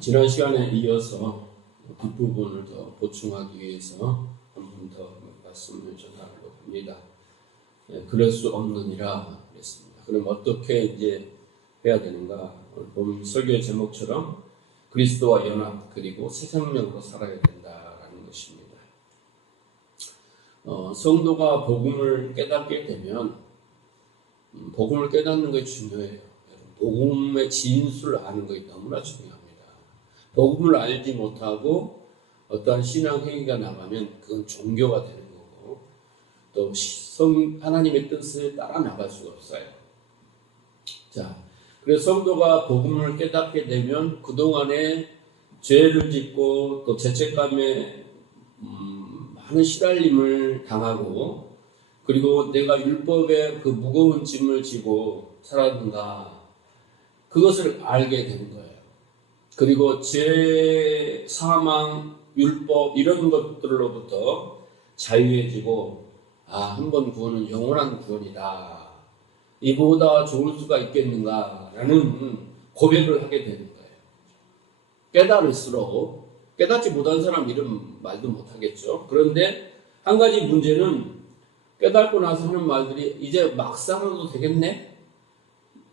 지난 시간에 이어서 뒷부분을 더 보충하기 위해서 한 번 더 말씀을 전하려고 합니다. 그럴 수 없느니라 그랬습니다. 그럼 어떻게 이제 해야 되는가? 오늘 본 설교의 제목처럼 그리스도와 연합 그리고 새 생명으로 살아야 된다라는 것입니다. 성도가 복음을 깨닫게 되면 복음을 깨닫는 것이 중요해요. 복음의 진술을 아는 것이 너무나 중요합니다. 복음을 알지 못하고 어떠한 신앙 행위가 나가면 그건 종교가 되는 거고 또 하나님의 뜻을 따라 나갈 수가 없어요. 자, 그래서 성도가 복음을 깨닫게 되면 그동안에 죄를 짓고 또 죄책감에 많은 시달림을 당하고 그리고 내가 율법의 그 무거운 짐을 지고 살았는가 그것을 알게 되는 거예요. 그리고 죄, 사망, 율법 이런 것들로부터 자유해지고 한 번 구원은 영원한 구원이다. 이보다 좋을 수가 있겠는가라는 고백을 하게 되는 거예요. 깨달을수록 깨닫지 못한 사람 이름 말도 못하겠죠. 그런데 한 가지 문제는 깨닫고 나서 하는 말들이 이제 막 살아도 되겠네?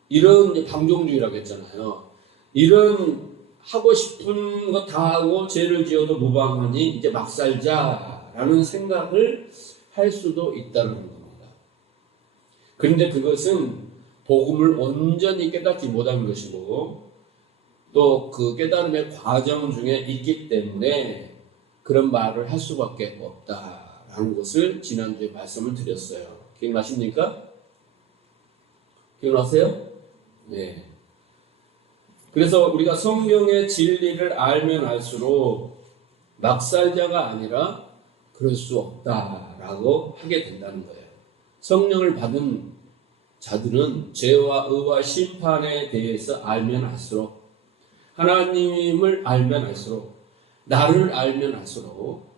이런 방종주의라고 했잖아요. 이런 하고 싶은 거 다 하고 죄를 지어도 무방하니 이제 막 살자라는 생각을 할 수도 있다는 겁니다. 그런데 그것은 복음을 온전히 깨닫지 못한 것이고 또 그 깨달음의 과정 중에 있기 때문에 그런 말을 할 수밖에 없다라는 것을 지난주에 말씀을 드렸어요. 기억나십니까? 기억나세요? 네. 그래서 우리가 성경의 진리를 알면 알수록 막살자가 아니라 그럴 수 없다라고 하게 된다는 거예요. 성령을 받은 자들은 죄와 의와 심판에 대해서 알면 알수록 하나님을 알면 알수록 나를 알면 알수록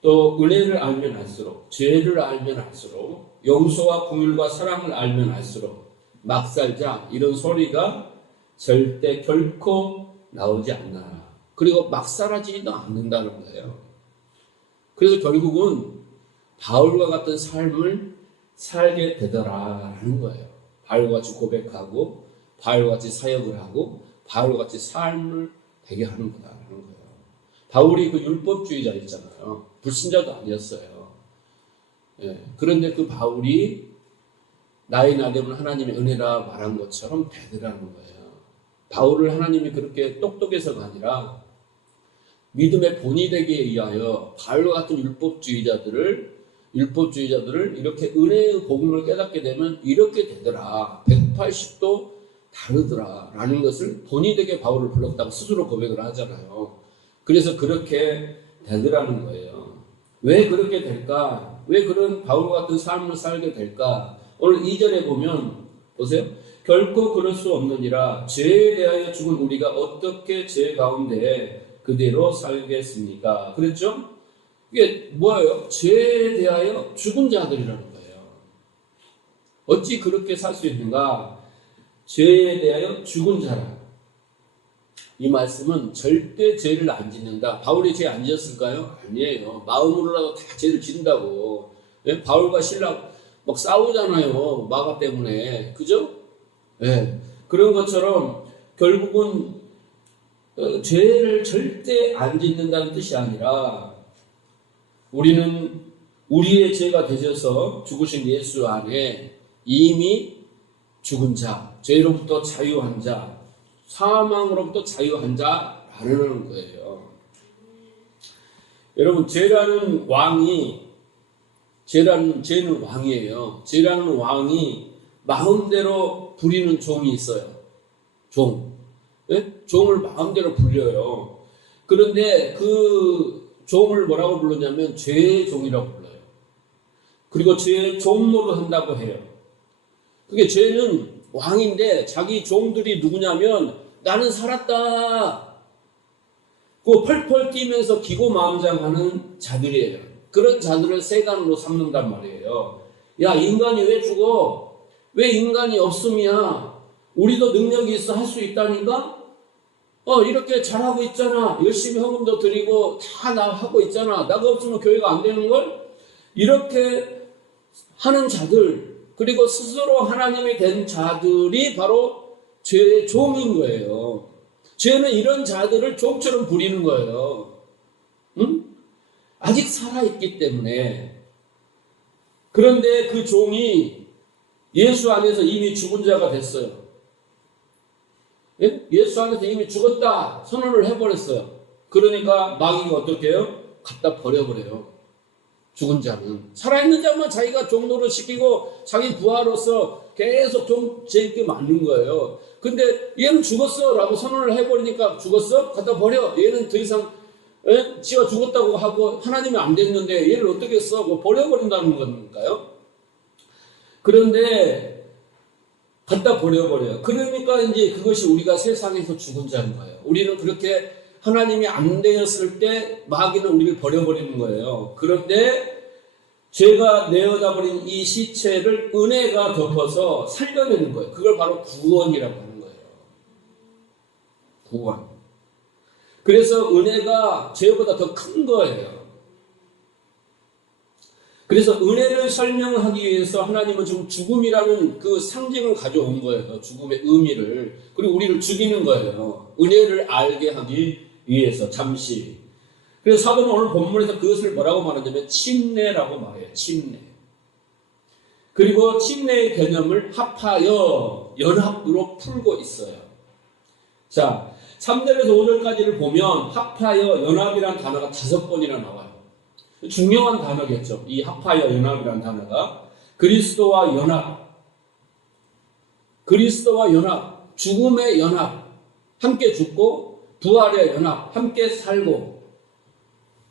또 은혜를 알면 알수록 죄를 알면 알수록 용서와 긍휼과 사랑을 알면 알수록 막살자 이런 소리가 절대 결코 나오지 않나. 그리고 막 사라지지도 않는다는 거예요. 그래서 결국은 바울과 같은 삶을 살게 되더라라는 거예요. 바울과 같이 고백하고 바울과 같이 사역을 하고 바울과 같이 삶을 되게 하는 거다라는 거예요. 바울이 그 율법주의자 있잖아요. 불신자도 아니었어요. 그런데 그 바울이 나의 나됨은 하나님의 은혜라 말한 것처럼 되더라는 거예요. 바울을 하나님이 그렇게 똑똑해서가 아니라 믿음의 본이 되기에 의하여 바울과 같은 율법주의자들을 이렇게 은혜의 복음을 깨닫게 되면 이렇게 되더라. 180도 다르더라. 라는 것을 본이 되게 바울을 불렀다고 스스로 고백을 하잖아요. 그래서 그렇게 되더라는 거예요. 왜 그렇게 될까? 왜 그런 바울과 같은 삶을 살게 될까? 오늘 2절에 보면 보세요. 결코 그럴 수 없느니라. 죄에 대하여 죽은 우리가 어떻게 죄 가운데 그대로 살겠습니까? 그랬죠? 이게 뭐예요? 죄에 대하여 죽은 자들이라는 거예요. 어찌 그렇게 살 수 있는가? 죄에 대하여 죽은 자라. 이 말씀은 절대 죄를 안 짓는다. 바울이 죄 안 지었을까요? 아니에요. 마음으로라도 다 죄를 짓는다고. 바울과 신라 막 싸우잖아요. 마가 때문에. 그죠? 그런 것처럼 결국은 죄를 절대 안 짓는다는 뜻이 아니라 우리는 우리의 죄가 되셔서 죽으신 예수 안에 이미 죽은 자, 죄로부터 자유한 자, 사망으로부터 자유한 자라는 거예요. 여러분, 죄는 왕이에요. 죄라는 왕이 마음대로 부리는 종이 있어요. 종을 마음대로 불려요. 그런데 그 종을 뭐라고 부르냐면 죄의 종이라고 불러요. 그리고 죄의 종노릇 한다고 해요. 그게 죄는 왕인데 자기 종들이 누구냐면 나는 살았다. 그 펄펄 뛰면서 기고만장하는 자들이에요. 그런 자들을 세간으로 삼는단 말이에요. 야, 인간이 왜 죽어? 왜 인간이 없음이야? 우리도 능력이 있어 할 수 있다니까? 이렇게 잘하고 있잖아. 열심히 헌금도 드리고 다 나 하고 있잖아. 나가 없으면 교회가 안 되는 걸? 이렇게 하는 자들, 그리고 스스로 하나님이 된 자들이 바로 죄의 종인 거예요. 죄는 이런 자들을 종처럼 부리는 거예요. 응? 아직 살아있기 때문에. 그런데 그 종이 예수 안에서 이미 죽은 자가 됐어요. 예? 예수 안에서 이미 죽었다 선언을 해버렸어요. 그러니까 마귀가 어떻게 해요? 갖다 버려버려요. 죽은 자는. 살아있는 자만 자기가 종노릇 시키고 자기 부하로서 계속 죄있게 만든 거예요. 근데 얘는 죽었어 라고 선언을 해버리니까 죽었어? 갖다 버려. 얘는 더 이상 지가 죽었다고 하고 하나님이 안 됐는데 얘를 어떻게 써? 뭐 버려버린다는 건가요? 그런데 갖다 버려버려요. 그러니까 이제 그것이 우리가 세상에서 죽은 자인 거예요. 우리는 그렇게 하나님이 안 되었을 때 마귀는 우리를 버려버리는 거예요. 그런데 죄가 내어다버린 이 시체를 은혜가 덮어서 살려내는 거예요. 그걸 바로 구원이라고 하는 거예요. 구원. 그래서 은혜가 죄보다 더 큰 거예요. 그래서 은혜를 설명하기 위해서 하나님은 지금 죽음이라는 그 상징을 가져온 거예요. 죽음의 의미를. 그리고 우리를 죽이는 거예요. 은혜를 알게 하기 위해서 잠시. 그래서 사도는 오늘 본문에서 그것을 뭐라고 말하냐면 침례라고 말해요. 침례. 그리고 침례의 개념을 합하여 연합으로 풀고 있어요. 자, 3절에서 5절까지를 보면 합하여 연합이라는 단어가 5번이나 나와요. 중요한 단어겠죠. 이 합하여 연합이라는 단어가 그리스도와 연합, 그리스도와 연합, 죽음의 연합, 함께 죽고 부활의 연합, 함께 살고.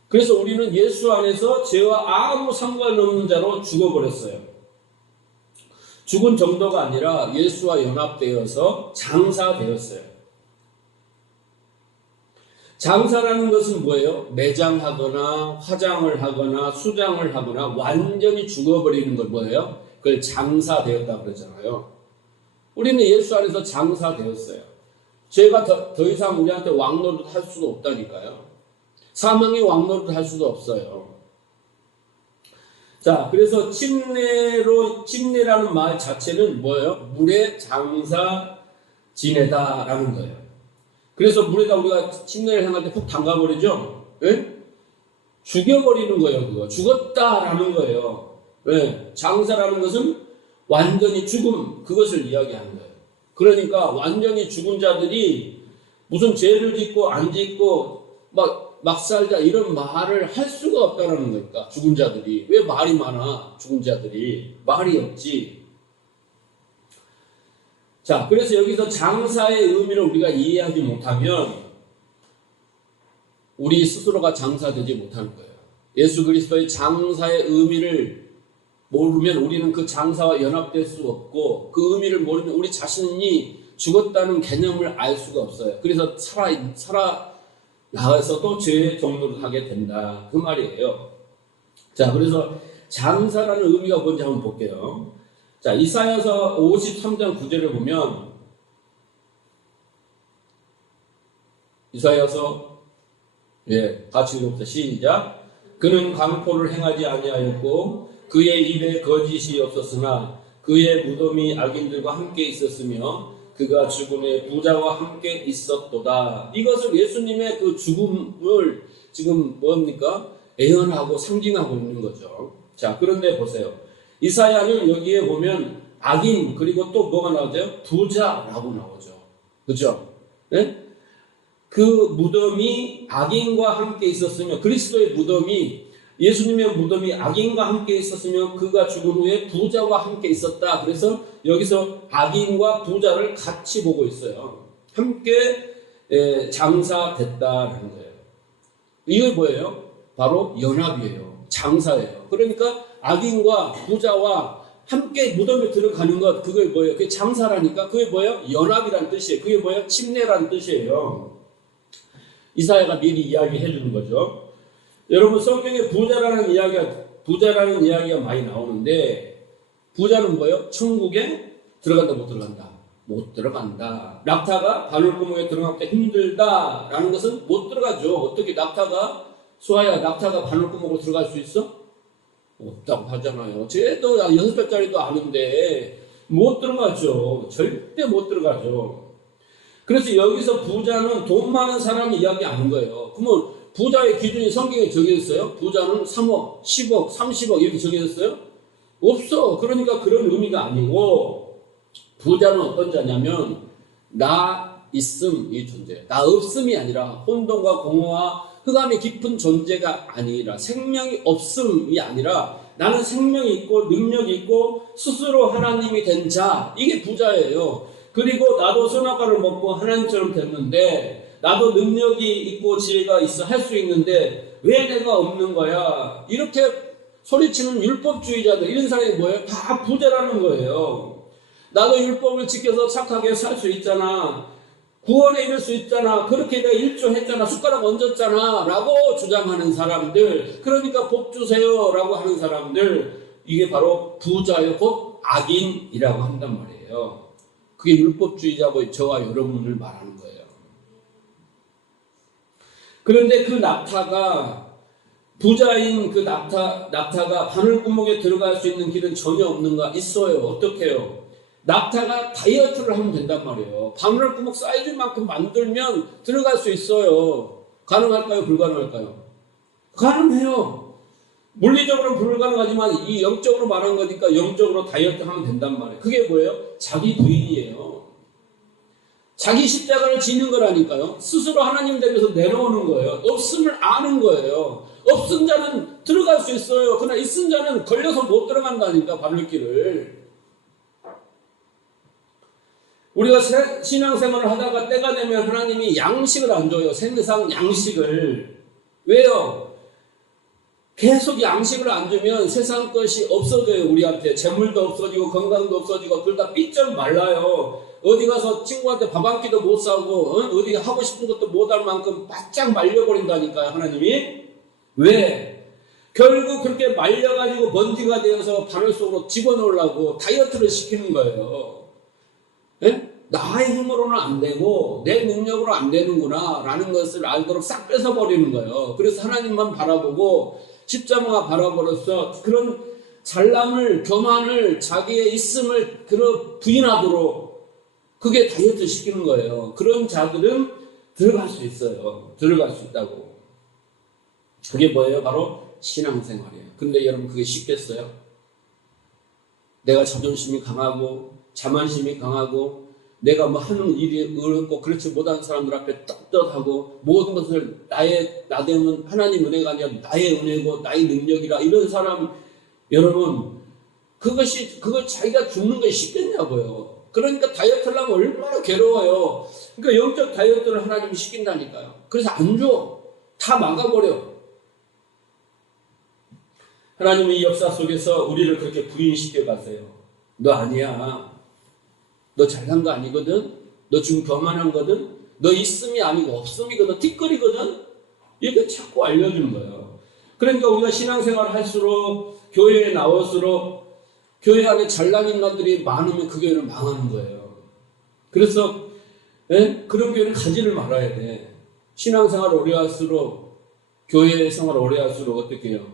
그래서 우리는 예수 안에서 죄와 아무 상관없는 자로 죽어버렸어요. 죽은 정도가 아니라 예수와 연합되어서 장사되었어요. 장사라는 것은 뭐예요? 매장하거나 화장을 하거나 수장을 하거나 완전히 죽어버리는 걸 뭐예요? 그걸 장사되었다 그러잖아요. 우리는 예수 안에서 장사되었어요. 죄가 더 이상 우리한테 왕노릇 할 수도 없다니까요. 사망이 왕노릇 할 수도 없어요. 자, 그래서 침례라는 말 자체는 뭐예요? 물의 장사 지내다라는 거예요. 그래서 물에다 우리가 침례를 행할 때 푹 담가버리죠? 예? 죽여버리는 거예요, 그거. 죽었다라는 거예요. 예? 장사라는 것은 완전히 죽음, 그것을 이야기하는 거예요. 그러니까 완전히 죽은 자들이 무슨 죄를 짓고 안 짓고 막 살자 이런 말을 할 수가 없다는 거니까, 죽은 자들이. 왜 말이 많아, 죽은 자들이. 말이 없지. 자, 그래서 여기서 장사의 의미를 우리가 이해하지 못하면 우리 스스로가 장사되지 못하는 거예요. 예수 그리스도의 장사의 의미를 모르면 우리는 그 장사와 연합될 수 없고, 그 의미를 모르면 우리 자신이 죽었다는 개념을 알 수가 없어요. 그래서 살아 나가서도 죄의 종로를 하게 된다, 그 말이에요. 자, 그래서 장사라는 의미가 뭔지 한번 볼게요. 자, 이사야서 53장 9절을 보면, 이사야서, 같이 읽어봅시다. 시작. 그는 강포를 행하지 아니하였고 그의 입에 거짓이 없었으나 그의 무덤이 악인들과 함께 있었으며 그가 죽음의 부자와 함께 있었도다. 이것을 예수님의 그 죽음을 지금 뭡니까? 예언하고 상징하고 있는 거죠. 자, 그런데 보세요. 이사야는 여기에 보면 악인, 그리고 또 뭐가 나오죠? 부자라고 나오죠. 그죠? 네? 그 무덤이 악인과 함께 있었으며, 그리스도의 무덤이, 예수님의 무덤이 악인과 함께 있었으며 그가 죽은 후에 부자와 함께 있었다. 그래서 여기서 악인과 부자를 같이 보고 있어요. 함께 장사됐다는 거예요. 이게 뭐예요? 바로 연합이에요. 장사예요. 그러니까 악인과 부자와 함께 무덤에 들어가는 것, 그게 뭐예요? 그게 장사라니까. 그게 뭐예요? 연합이라는 뜻이에요. 그게 뭐예요? 침례라는 뜻이에요. 이사야가 미리 이야기해 주는 거죠. 여러분, 성경에 부자라는 이야기가 많이 나오는데, 부자는 뭐예요? 천국에 들어간다 못 들어간다? 못 들어간다. 낙타가 바늘구멍에 들어가기 힘들다라는 것은 못 들어가죠. 어떻게 낙타가, 수아야, 낙타가 바늘구멍으로 들어갈 수 있어? 없다고 하잖아요. 쟤도 6살짜리도 아는데 못 들어가죠. 절대 못 들어가죠. 그래서 여기서 부자는 돈 많은 사람이 이야기하는 거예요. 그러면 부자의 기준이 성경에 정해졌어요? 부자는 3억, 10억, 30억 이렇게 정해졌어요? 없어. 그러니까 그런 의미가 아니고, 부자는 어떤 자냐면 나 있음이 존재예요. 나 없음이 아니라 혼돈과 공허와 흑암이 깊은 존재가 아니라, 생명이 없음이 아니라 나는 생명이 있고 능력이 있고 스스로 하나님이 된 자, 이게 부자예요. 그리고 나도 선악과를 먹고 하나님처럼 됐는데, 나도 능력이 있고 지혜가 있어 할 수 있는데 왜 내가 없는 거야? 이렇게 소리치는 율법주의자들, 이런 사람이 뭐예요? 다 부자라는 거예요. 나도 율법을 지켜서 착하게 살 수 있잖아. 구원에 이를 수 있잖아. 그렇게 내가 일조했잖아. 숟가락 얹었잖아. 라고 주장하는 사람들, 그러니까 복 주세요 라고 하는 사람들, 이게 바로 부자요, 곧 악인이라고 한단 말이에요. 그게 율법주의자고 저와 여러분을 말하는 거예요. 그런데 그 낙타가, 부자인 그 낙타가 바늘구멍에 들어갈 수 있는 길은 전혀 없는가? 있어요. 어떻게 해요? 낙타가 다이어트를 하면 된단 말이에요. 바늘구멍 사이즈만큼 만들면 들어갈 수 있어요. 가능할까요? 불가능할까요? 가능해요. 물리적으로는 불가능하지만 이 영적으로 말한 거니까 영적으로 다이어트 하면 된단 말이에요. 그게 뭐예요? 자기 부인이에요. 자기 십자가를 지는 거라니까요. 스스로 하나님 되면서 내려오는 거예요. 없음을 아는 거예요. 없은 자는 들어갈 수 있어요. 그러나 있은 자는 걸려서 못 들어간다니까, 바늘길을. 우리가 신앙생활을 하다가 때가 되면 하나님이 양식을 안 줘요. 생상 양식을. 왜요? 계속 양식을 안 주면 세상 것이 없어져요. 우리한테 재물도 없어지고 건강도 없어지고 둘 다 삐쩍 말라요. 어디 가서 친구한테 밥 한 끼도 못 사고 어디 하고 싶은 것도 못 할 만큼 바짝 말려버린다니까요, 하나님이. 왜? 결국 그렇게 말려가지고 먼지가 되어서 바늘 속으로 집어넣으려고 다이어트를 시키는 거예요. 예? 나의 힘으로는 안 되고 내 능력으로 안 되는구나 라는 것을 알도록 싹 뺏어버리는 거예요. 그래서 하나님만 바라보고 십자가 바라보로서 그런 잘남을, 교만을, 자기의 있음을 부인하도록, 그게 다이어트 시키는 거예요. 그런 자들은 들어갈 수 있어요. 들어갈 수 있다고. 그게 뭐예요? 바로 신앙생활이에요. 근데 여러분, 그게 쉽겠어요? 내가 자존심이 강하고 자만심이 강하고 내가 뭐 하는 일이 어렵고 그렇지 못한 사람들 앞에 떳떳하고 모든 것을 나 되면 하나님 은혜가 아니라 나의 은혜고 나의 능력이라, 이런 사람, 여러분, 그거 자기가 죽는 것이 쉽겠냐고요. 그러니까 다이어트를 하면 얼마나 괴로워요. 그러니까 영적 다이어트를 하나님이 시킨다니까요. 그래서 안 줘. 다 막아버려. 하나님은 이 역사 속에서 우리를 그렇게 부인시켜 가세요. 너 아니야. 너 잘난 거 아니거든? 너 지금 교만한 거든? 너 있음이 아니고 없음이거든? 뒷거리거든? 이렇게 자꾸 알려주는 거예요. 그러니까 우리가 신앙생활을 할수록, 교회에 나올수록, 교회 안에 잘난 인간들이 많으면 그 교회는 망하는 거예요. 그래서 그런 교회는 가지를 말아야 돼. 신앙생활을 오래 할수록, 교회 생활을 오래 할수록 어떻게 해요?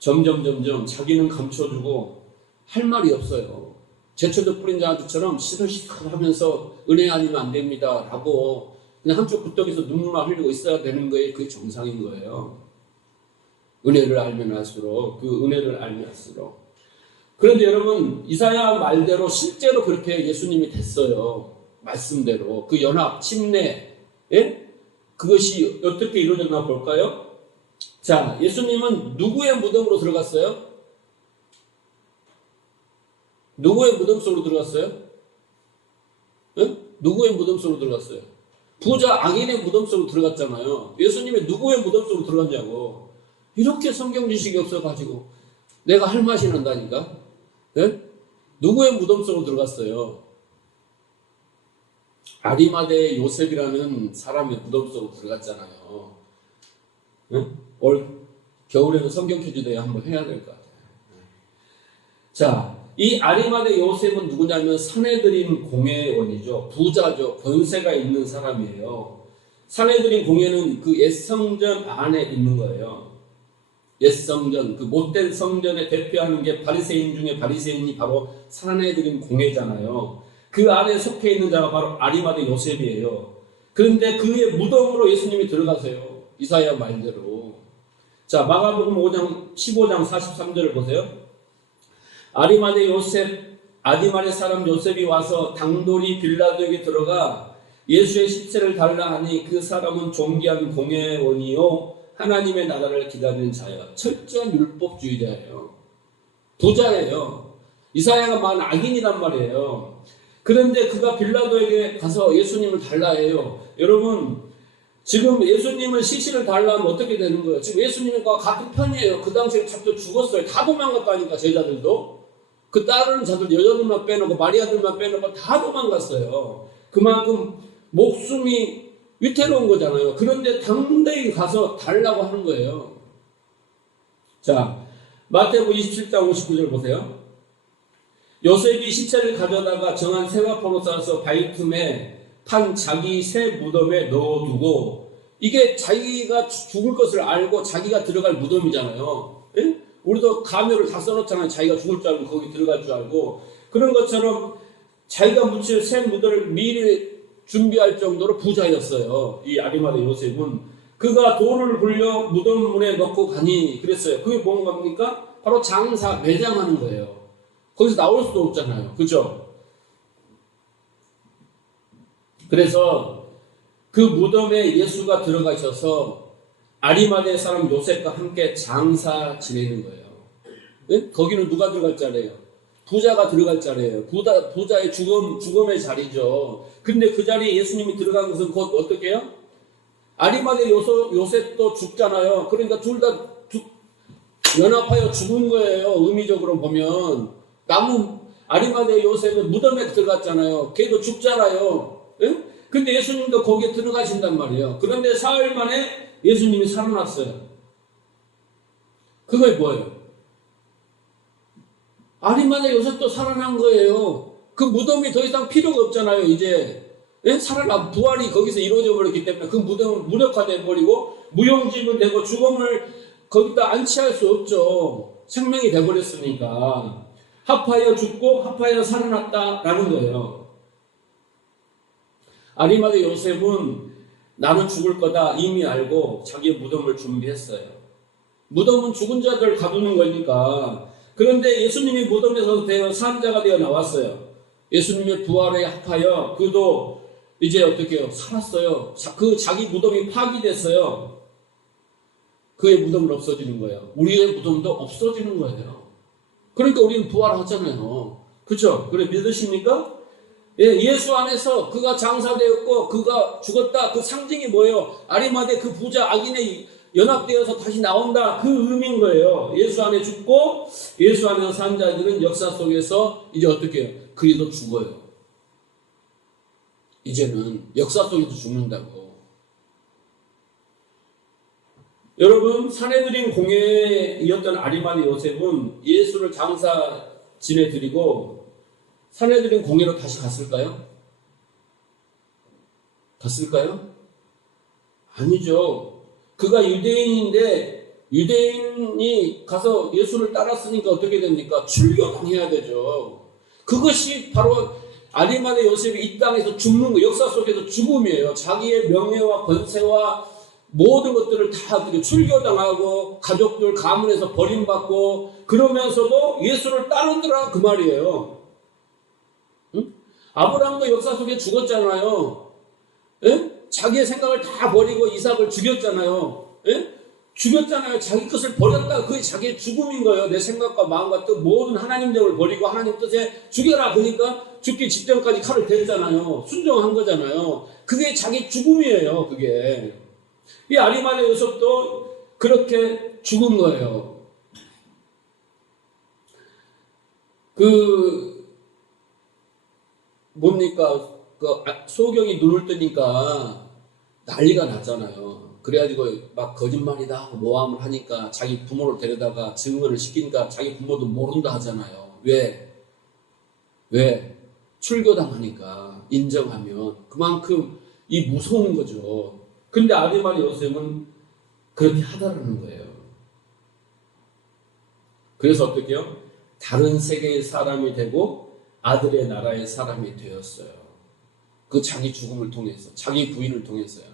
점점 자기는 감춰주고 할 말이 없어요. 제초도 뿌린 자들처럼 시들시들 하면서 은혜 아니면 안 됩니다 라고 그냥 한쪽 구덩이에서 눈물만 흘리고 있어야 되는 거예요. 그게 정상인 거예요. 은혜를 알면 알수록, 그 은혜를 알면 알수록. 그런데 여러분, 이사야 말대로 실제로 그렇게 예수님이 됐어요. 말씀대로. 그 연합, 침례, 그것이 어떻게 이루어졌나 볼까요? 자, 예수님은 누구의 무덤으로 들어갔어요? 누구의 무덤 속으로 들어갔어요? 누구의 무덤 속으로 들어갔어요? 부자 악인의 무덤 속으로 들어갔잖아요. 예수님이 누구의 무덤 속으로 들어갔냐고. 이렇게 성경 지식이 없어가지고 내가 할 맛이 난다니까. 누구의 무덤 속으로 들어갔어요? 아리마대의 요셉이라는 사람의 무덤 속으로 들어갔잖아요. 올 겨울에는 성경 퀴즈 대회 한번 해야 될 것 같아요. 자, 이 아리마대 요셉은 누구냐면 사내들인 공회원이죠. 부자죠. 권세가 있는 사람이에요. 사내들인 공회는 그 옛 성전 안에 있는 거예요. 옛 성전, 그 못된 성전에 대표하는 게 바리새인 중에 바리새인이 바로 사내들인 공회잖아요. 그 안에 속해 있는 자가 바로 아리마대 요셉이에요. 그런데 그의 무덤으로 예수님이 들어가세요. 이사야 말대로. 자, 마가복음 5장 15장 43절을 보세요. 아리마대 사람 요셉이 와서 당돌이 빌라도에게 들어가 예수의 십세를 달라 하니 그 사람은 존귀한 공회원이요 하나님의 나라를 기다리는 자예요. 철저한 율법주의자예요. 부자예요. 이사야가 말한 악인이란 말이에요. 그런데 그가 빌라도에게 가서 예수님을 달라 해요. 여러분, 지금 예수님을 시신을 달라 하면 어떻게 되는 거예요? 지금 예수님과 같은 편이에요. 그 당시에 잡혀 죽었어요. 다 도망갔다니까, 제자들도. 그 따르는 자들, 여자들만 빼놓고 마리아들만 빼놓고 다 도망갔어요. 그만큼 목숨이 위태로운 거잖아요. 그런데 당대히 가서 달라고 하는 거예요. 자, 마태복음 27장 59절 보세요. 요셉이 시체를 가져다가 정한 세마포로 싸서 바위 틈에 판 자기 새 무덤에 넣어두고, 이게 자기가 죽을 것을 알고 자기가 들어갈 무덤이잖아요. 예? 우리도 가묘를 다 써놓잖아요. 자기가 죽을 줄 알고 거기 들어갈 줄 알고. 그런 것처럼 자기가 묻힐 새 무덤을 미리 준비할 정도로 부자였어요. 이 아리마대 요셉은. 그가 돌을 굴려 무덤 문에 넣고 가니 그랬어요. 그게 뭔 겁니까? 바로 장사, 매장하는 거예요. 거기서 나올 수도 없잖아요. 그죠? 그래서 그 무덤에 예수가 들어가 있어서 아리마대 사람 요셉과 함께 장사 지내는 거예요. 네? 거기는 누가 들어갈 자리예요? 부자가 들어갈 자리예요. 부자의 죽음의 자리죠. 근데 그 자리에 예수님이 들어간 것은 곧 어떻게 해요? 아리마대 요셉도 죽잖아요. 그러니까 둘 다 연합하여 죽은 거예요. 의미적으로 보면. 아리마대 요셉은 무덤에 들어갔잖아요. 걔도 죽잖아요. 예? 근데 예수님도 거기에 들어가신단 말이에요. 그런데 사흘 만에 예수님이 살아났어요. 그게 뭐예요? 아리마대 요셉도 살아난 거예요. 그 무덤이 더 이상 필요가 없잖아요. 이제 부활이 거기서 이루어져 버렸기 때문에 그 무덤은 무력화돼 버리고 무용지물 되고 죽음을 거기다 안치할 수 없죠. 생명이 돼 버렸으니까. 합하여 죽고 합하여 살아났다라는 거예요. 아리마대 요셉은 나는 죽을 거다 이미 알고 자기의 무덤을 준비했어요. 무덤은 죽은 자들 가두는 거니까. 그런데 예수님이 무덤에서 되어 산자가 되어 나왔어요. 예수님의 부활에 합하여 그도 이제 어떻게 해요? 살았어요. 그 자기 무덤이 파기됐어요. 그의 무덤은 없어지는 거예요. 우리의 무덤도 없어지는 거예요. 그러니까 우리는 부활하잖아요. 그렇죠? 그래 믿으십니까? 예, 예수 안에서 그가 장사되었고 그가 죽었다. 그 상징이 뭐예요? 아리마대 그 부자 악인에 연합되어서 다시 나온다. 그 의미인 거예요. 예수 안에 죽고 예수 안에서 산 자들은 역사 속에서 이제 어떻게 해요? 그리도 죽어요. 이제는 역사 속에서 죽는다고. 여러분, 사내들인 공회이었던 아리마대 요셉은 예수를 장사 지내드리고 사내들인 공회로 다시 갔을까요? 갔을까요? 아니죠. 그가 유대인인데 유대인이 가서 예수를 따랐으니까 어떻게 됩니까? 출교당해야 되죠. 그것이 바로 아리마대 요셉이 이 땅에서 죽는 거, 역사 속에서 죽음이에요. 자기의 명예와 권세와 모든 것들을 다 출교당하고 가족들 가문에서 버림받고 그러면서도 예수를 따르더라 그 말이에요. 응? 아브라함도 역사 속에 죽었잖아요. 예? 자기의 생각을 다 버리고 이삭을 죽였잖아요. 예? 죽였잖아요. 자기 뜻을 버렸다. 그게 자기의 죽음인 거예요. 내 생각과 마음과 뜻 모든 하나님적을 버리고 하나님 뜻에 죽여라. 그러니까 죽기 직전까지 칼을 댔잖아요. 순종한 거잖아요. 그게 자기 죽음이에요. 그게. 이 아리마대 요셉도 그렇게 죽은 거예요. 소경이 눈을 뜨니까 난리가 났잖아요. 그래가지고 막 거짓말이다 하고 모함을 하니까 자기 부모를 데려다가 증언을 시키니까 자기 부모도 모른다 하잖아요. 왜? 왜? 출교당하니까 인정하면 그만큼 이 무서운 거죠. 근데 아리마리 요셉은 그렇게 하다라는 거예요. 그래서 어떻게 해요? 다른 세계의 사람이 되고 아들의 나라의 사람이 되었어요. 그 자기 죽음을 통해서, 자기 부인을 통해서요.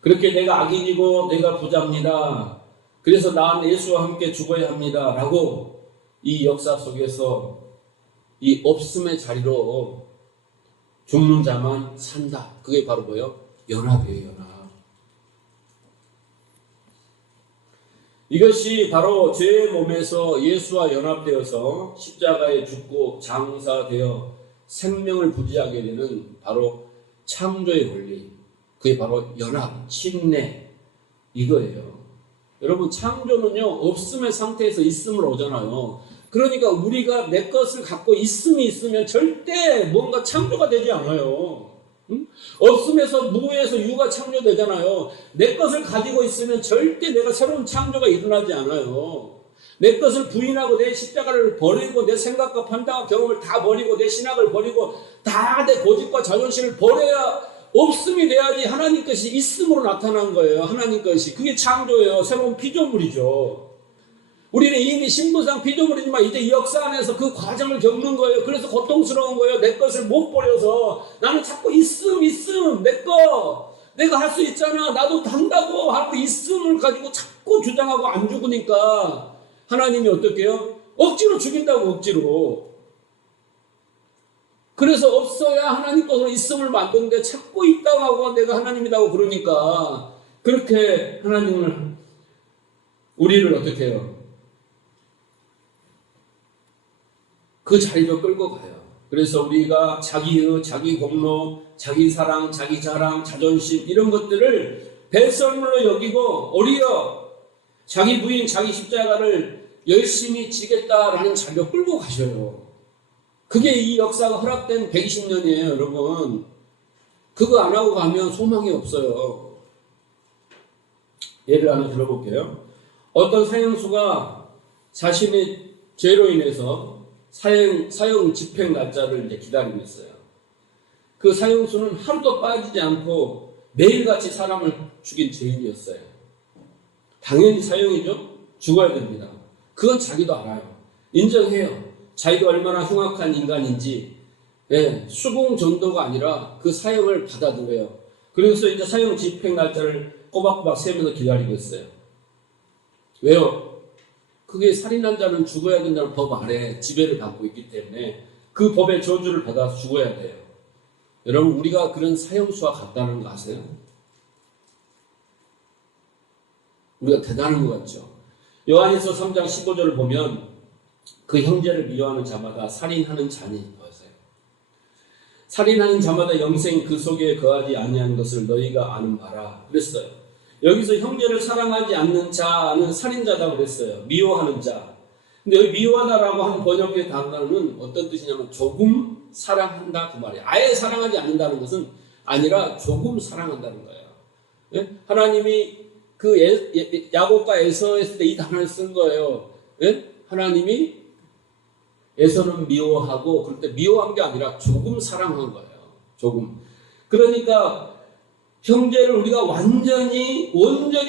그렇게 내가 악인이고 내가 부자입니다. 그래서 난 예수와 함께 죽어야 합니다. 라고 이 역사 속에서 이 없음의 자리로 죽는 자만 산다. 그게 바로 뭐예요? 연합이에요, 연합. 이것이 바로 죄의 몸에서 예수와 연합되어서 십자가에 죽고 장사되어 생명을 부지하게 되는 바로 창조의 원리. 그게 바로 연합, 침례 이거예요. 여러분 창조는요 없음의 상태에서 있음을 오잖아요. 그러니까 우리가 내 것을 갖고 있음이 있으면 절대 뭔가 창조가 되지 않아요. 응? 없음에서 무에서 유가 창조되잖아요. 내 것을 가지고 있으면 절대 내가 새로운 창조가 일어나지 않아요. 내 것을 부인하고 내 십자가를 버리고 내 생각과 판단과 경험을 다 버리고 내 신학을 버리고 다 내 고집과 자존심을 버려야 없음이 돼야지 하나님 것이 있음으로 나타난 거예요. 하나님 것이. 그게 창조예요. 새로운 피조물이죠. 우리는 이미 신분상 피조물이지만 이제 이 역사 안에서 그 과정을 겪는 거예요. 그래서 고통스러운 거예요. 내 것을 못 버려서 나는 자꾸 있음 내 거 내가 할 수 있잖아. 나도 한다고 하고 있음을 가지고 자꾸 주장하고 안 죽으니까 하나님이 어떻게 해요? 억지로 죽인다고 억지로. 그래서 없어야 하나님 것으로 있음을 만드는데 자꾸 있다고 하고 내가 하나님이라고 그러니까 그렇게 하나님을 우리를 어떻게 해요? 그 자리로 끌고 가요. 그래서 우리가 자기의, 자기 공로, 자기 사랑, 자기 자랑, 자존심 이런 것들을 배설물로 여기고 오히려 자기 부인, 자기 십자가를 열심히 지겠다라는 자리로 끌고 가셔요. 그게 이 역사가 허락된 120년이에요, 여러분. 그거 안 하고 가면 소망이 없어요. 예를 하나 들어볼게요. 어떤 사형수가 자신의 죄로 인해서 사형 집행 날짜를 이제 기다리고 있어요. 그 사형수는 하루도 빠지지 않고 매일같이 사람을 죽인 죄인이었어요. 당연히 사형이죠. 죽어야 됩니다. 그건 자기도 알아요. 인정해요. 자기가 얼마나 흉악한 인간인지. 예, 수긍 정도가 아니라 그 사형을 받아들여요. 그래서 이제 사형 집행 날짜를 꼬박꼬박 세면서 기다리고 있어요. 왜요? 그게 살인한 자는 죽어야 된다는 법 아래 지배를 받고 있기 때문에 그 법의 저주를 받아서 죽어야 돼요. 여러분 우리가 그런 사형수와 같다는 거 아세요? 우리가 대단한 것 같죠? 요한일서 3장 15절을 보면 그 형제를 미워하는 자마다 살인하는 자니 보세요. 살인하는 자마다 영생이 그 속에 거하지 아니하는 것을 너희가 아는 바라 그랬어요. 여기서 형제를 사랑하지 않는 자는 살인자라고 그랬어요. 미워하는 자. 근데 여기 미워하다라고 한 번역의 단어는 어떤 뜻이냐면 조금 사랑한다 그 말이에요. 아예 사랑하지 않는다는 것은 아니라 조금 사랑한다는 거예요. 예? 하나님이 그 야곱과 에서 했을 때 이 단어를 쓴 거예요. 예? 하나님이 에서는 미워하고 그럴 때 미워한 게 아니라 조금 사랑한 거예요. 조금. 그러니까 형제를 우리가 온전히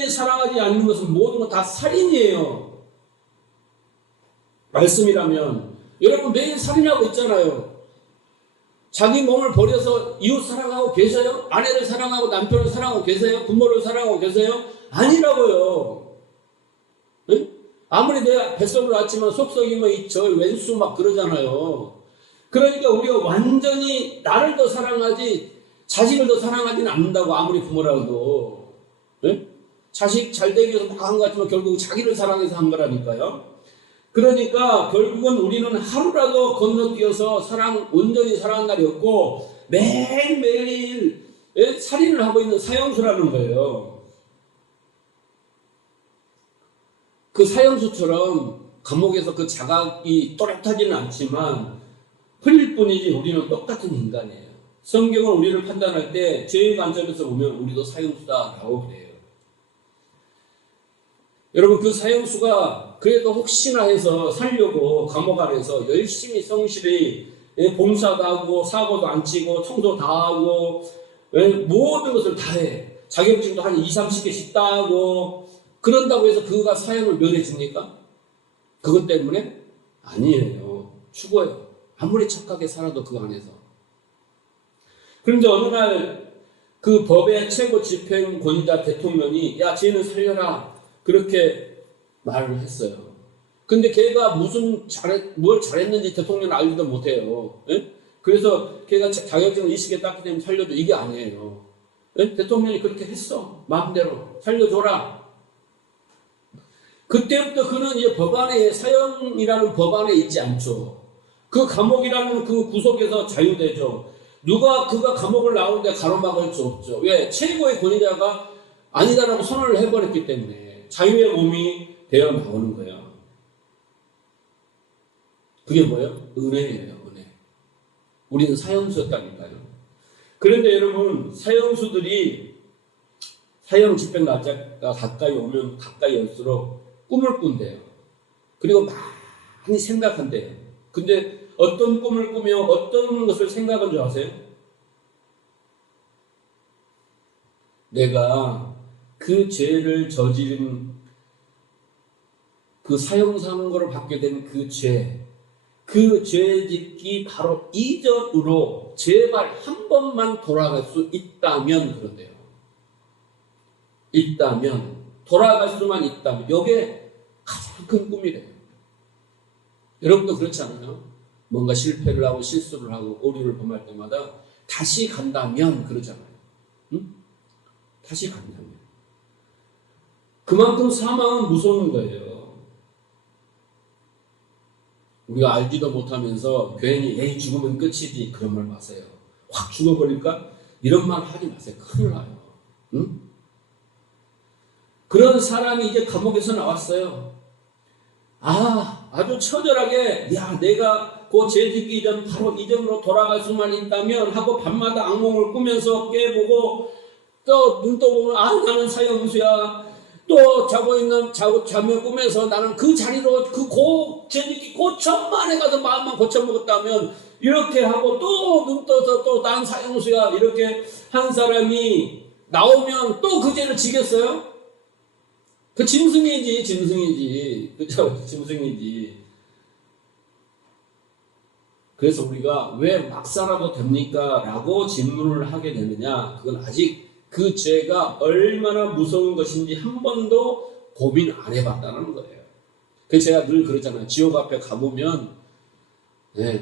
사랑하지 않는 것은 모든 건 다 살인이에요. 말씀이라면 여러분 매일 살인하고 있잖아요. 자기 몸을 버려서 이웃 사랑하고 계세요? 아내를 사랑하고 남편을 사랑하고 계세요? 부모를 사랑하고 계세요? 아니라고요. 응? 아무리 내가 뱃속으로 왔지만 속썩이면 저 왼수 막 그러잖아요. 그러니까 우리가 완전히 나를 더 사랑하지 자식을 더 사랑하지는 않는다고 아무리 부모라도. 네? 자식 잘 되기 위해서 막 한 것 같지만 결국 자기를 사랑해서 한 거라니까요. 그러니까 결국은 우리는 하루라도 건너뛰어서 온전히 사랑한 날이 없고 매일매일 살인을 하고 있는 사형수라는 거예요. 그 사형수처럼 감옥에서 그 자각이 또렷하지는 않지만 흘릴 뿐이지 우리는 똑같은 인간이에요. 성경은 우리를 판단할 때 죄의 관점에서 보면 우리도 사형수다라고 그래요. 여러분 그 사형수가 그래도 혹시나 해서 살려고 감옥 안에서 열심히 성실히 봉사도 하고 사고도 안 치고 청소 다 하고 모든 것을 다 해. 자격증도 한 20, 30개씩 따고 그런다고 해서 그가 사형을 면해집니까? 그것 때문에? 아니에요. 죽어요. 아무리 착하게 살아도 그 안에서. 그런데 어느 날 그 법의 최고 집행 권위자 대통령이 야 쟤는 살려라 그렇게 말을 했어요. 근데 걔가 뭘 잘했는지 대통령은 알지도 못해요. 예? 그래서 걔가 자격증을 20개 땄기 때문에 살려도 이게 아니에요. 예? 대통령이 그렇게 했어. 마음대로 살려줘라. 그때부터 그는 이제 법안에 사형이라는 법안에 있지 않죠. 그 감옥이라는 그 구속에서 자유되죠. 그가 감옥을 나오는데 가로막을 수 없죠. 왜? 최고의 권위자가 아니다라고 선언을 해버렸기 때문에 자유의 몸이 되어 나오는 거예요. 그게 뭐예요? 은혜예요, 은혜. 우리는 사형수였다니까요. 그런데 여러분, 사형수들이 사형 집행 날짜가 가까이 오면 가까이 올수록 꿈을 꾼대요. 그리고 많이 생각한대요. 근데 어떤 꿈을 꾸며 어떤 것을 생각한 줄 아세요? 내가 그 죄를 저지른 그 사형 선고를 받게 된 그 죄 짓기 바로 이전으로 제발 한 번만 돌아갈 수 있다면 그런데요. 돌아갈 수만 있다면 이게 가장 큰 꿈이래요. 여러분도 그렇지 않아요? 뭔가 실패를 하고 실수를 하고 오류를 범할 때마다 다시 간다면 그러잖아요. 응? 다시 간다면. 그만큼 사망은 무서운 거예요. 우리가 알지도 못하면서 괜히 에이 죽으면 끝이지 그런 말 마세요. 확 죽어버릴까? 이런 말 하지 마세요. 큰일 나요. 응? 그런 사람이 이제 감옥에서 나왔어요. 아주 처절하게 내가 그 죄 짓기 전 바로 이전으로 돌아갈 수만 있다면 하고 밤마다 악몽을 꾸면서 깨보고 또 눈 떠보면 나는 사형수야. 또 자면 꿈에서 나는 그 자리로 죄 짓기 고천만에 가서 마음만 고쳐먹었다면 이렇게 하고 또 눈 떠서 또 난 사형수야 이렇게 한 사람이 나오면 또 그 죄를 지겠어요? 그 짐승이지. 그죠? 짐승이지. 그래서 우리가 왜 막 살아도 됩니까? 라고 질문을 하게 되느냐? 그건 아직 그 죄가 얼마나 무서운 것인지 한 번도 고민 안 해봤다는 거예요. 그래서 제가 늘 그러잖아요. 지옥 앞에 가보면,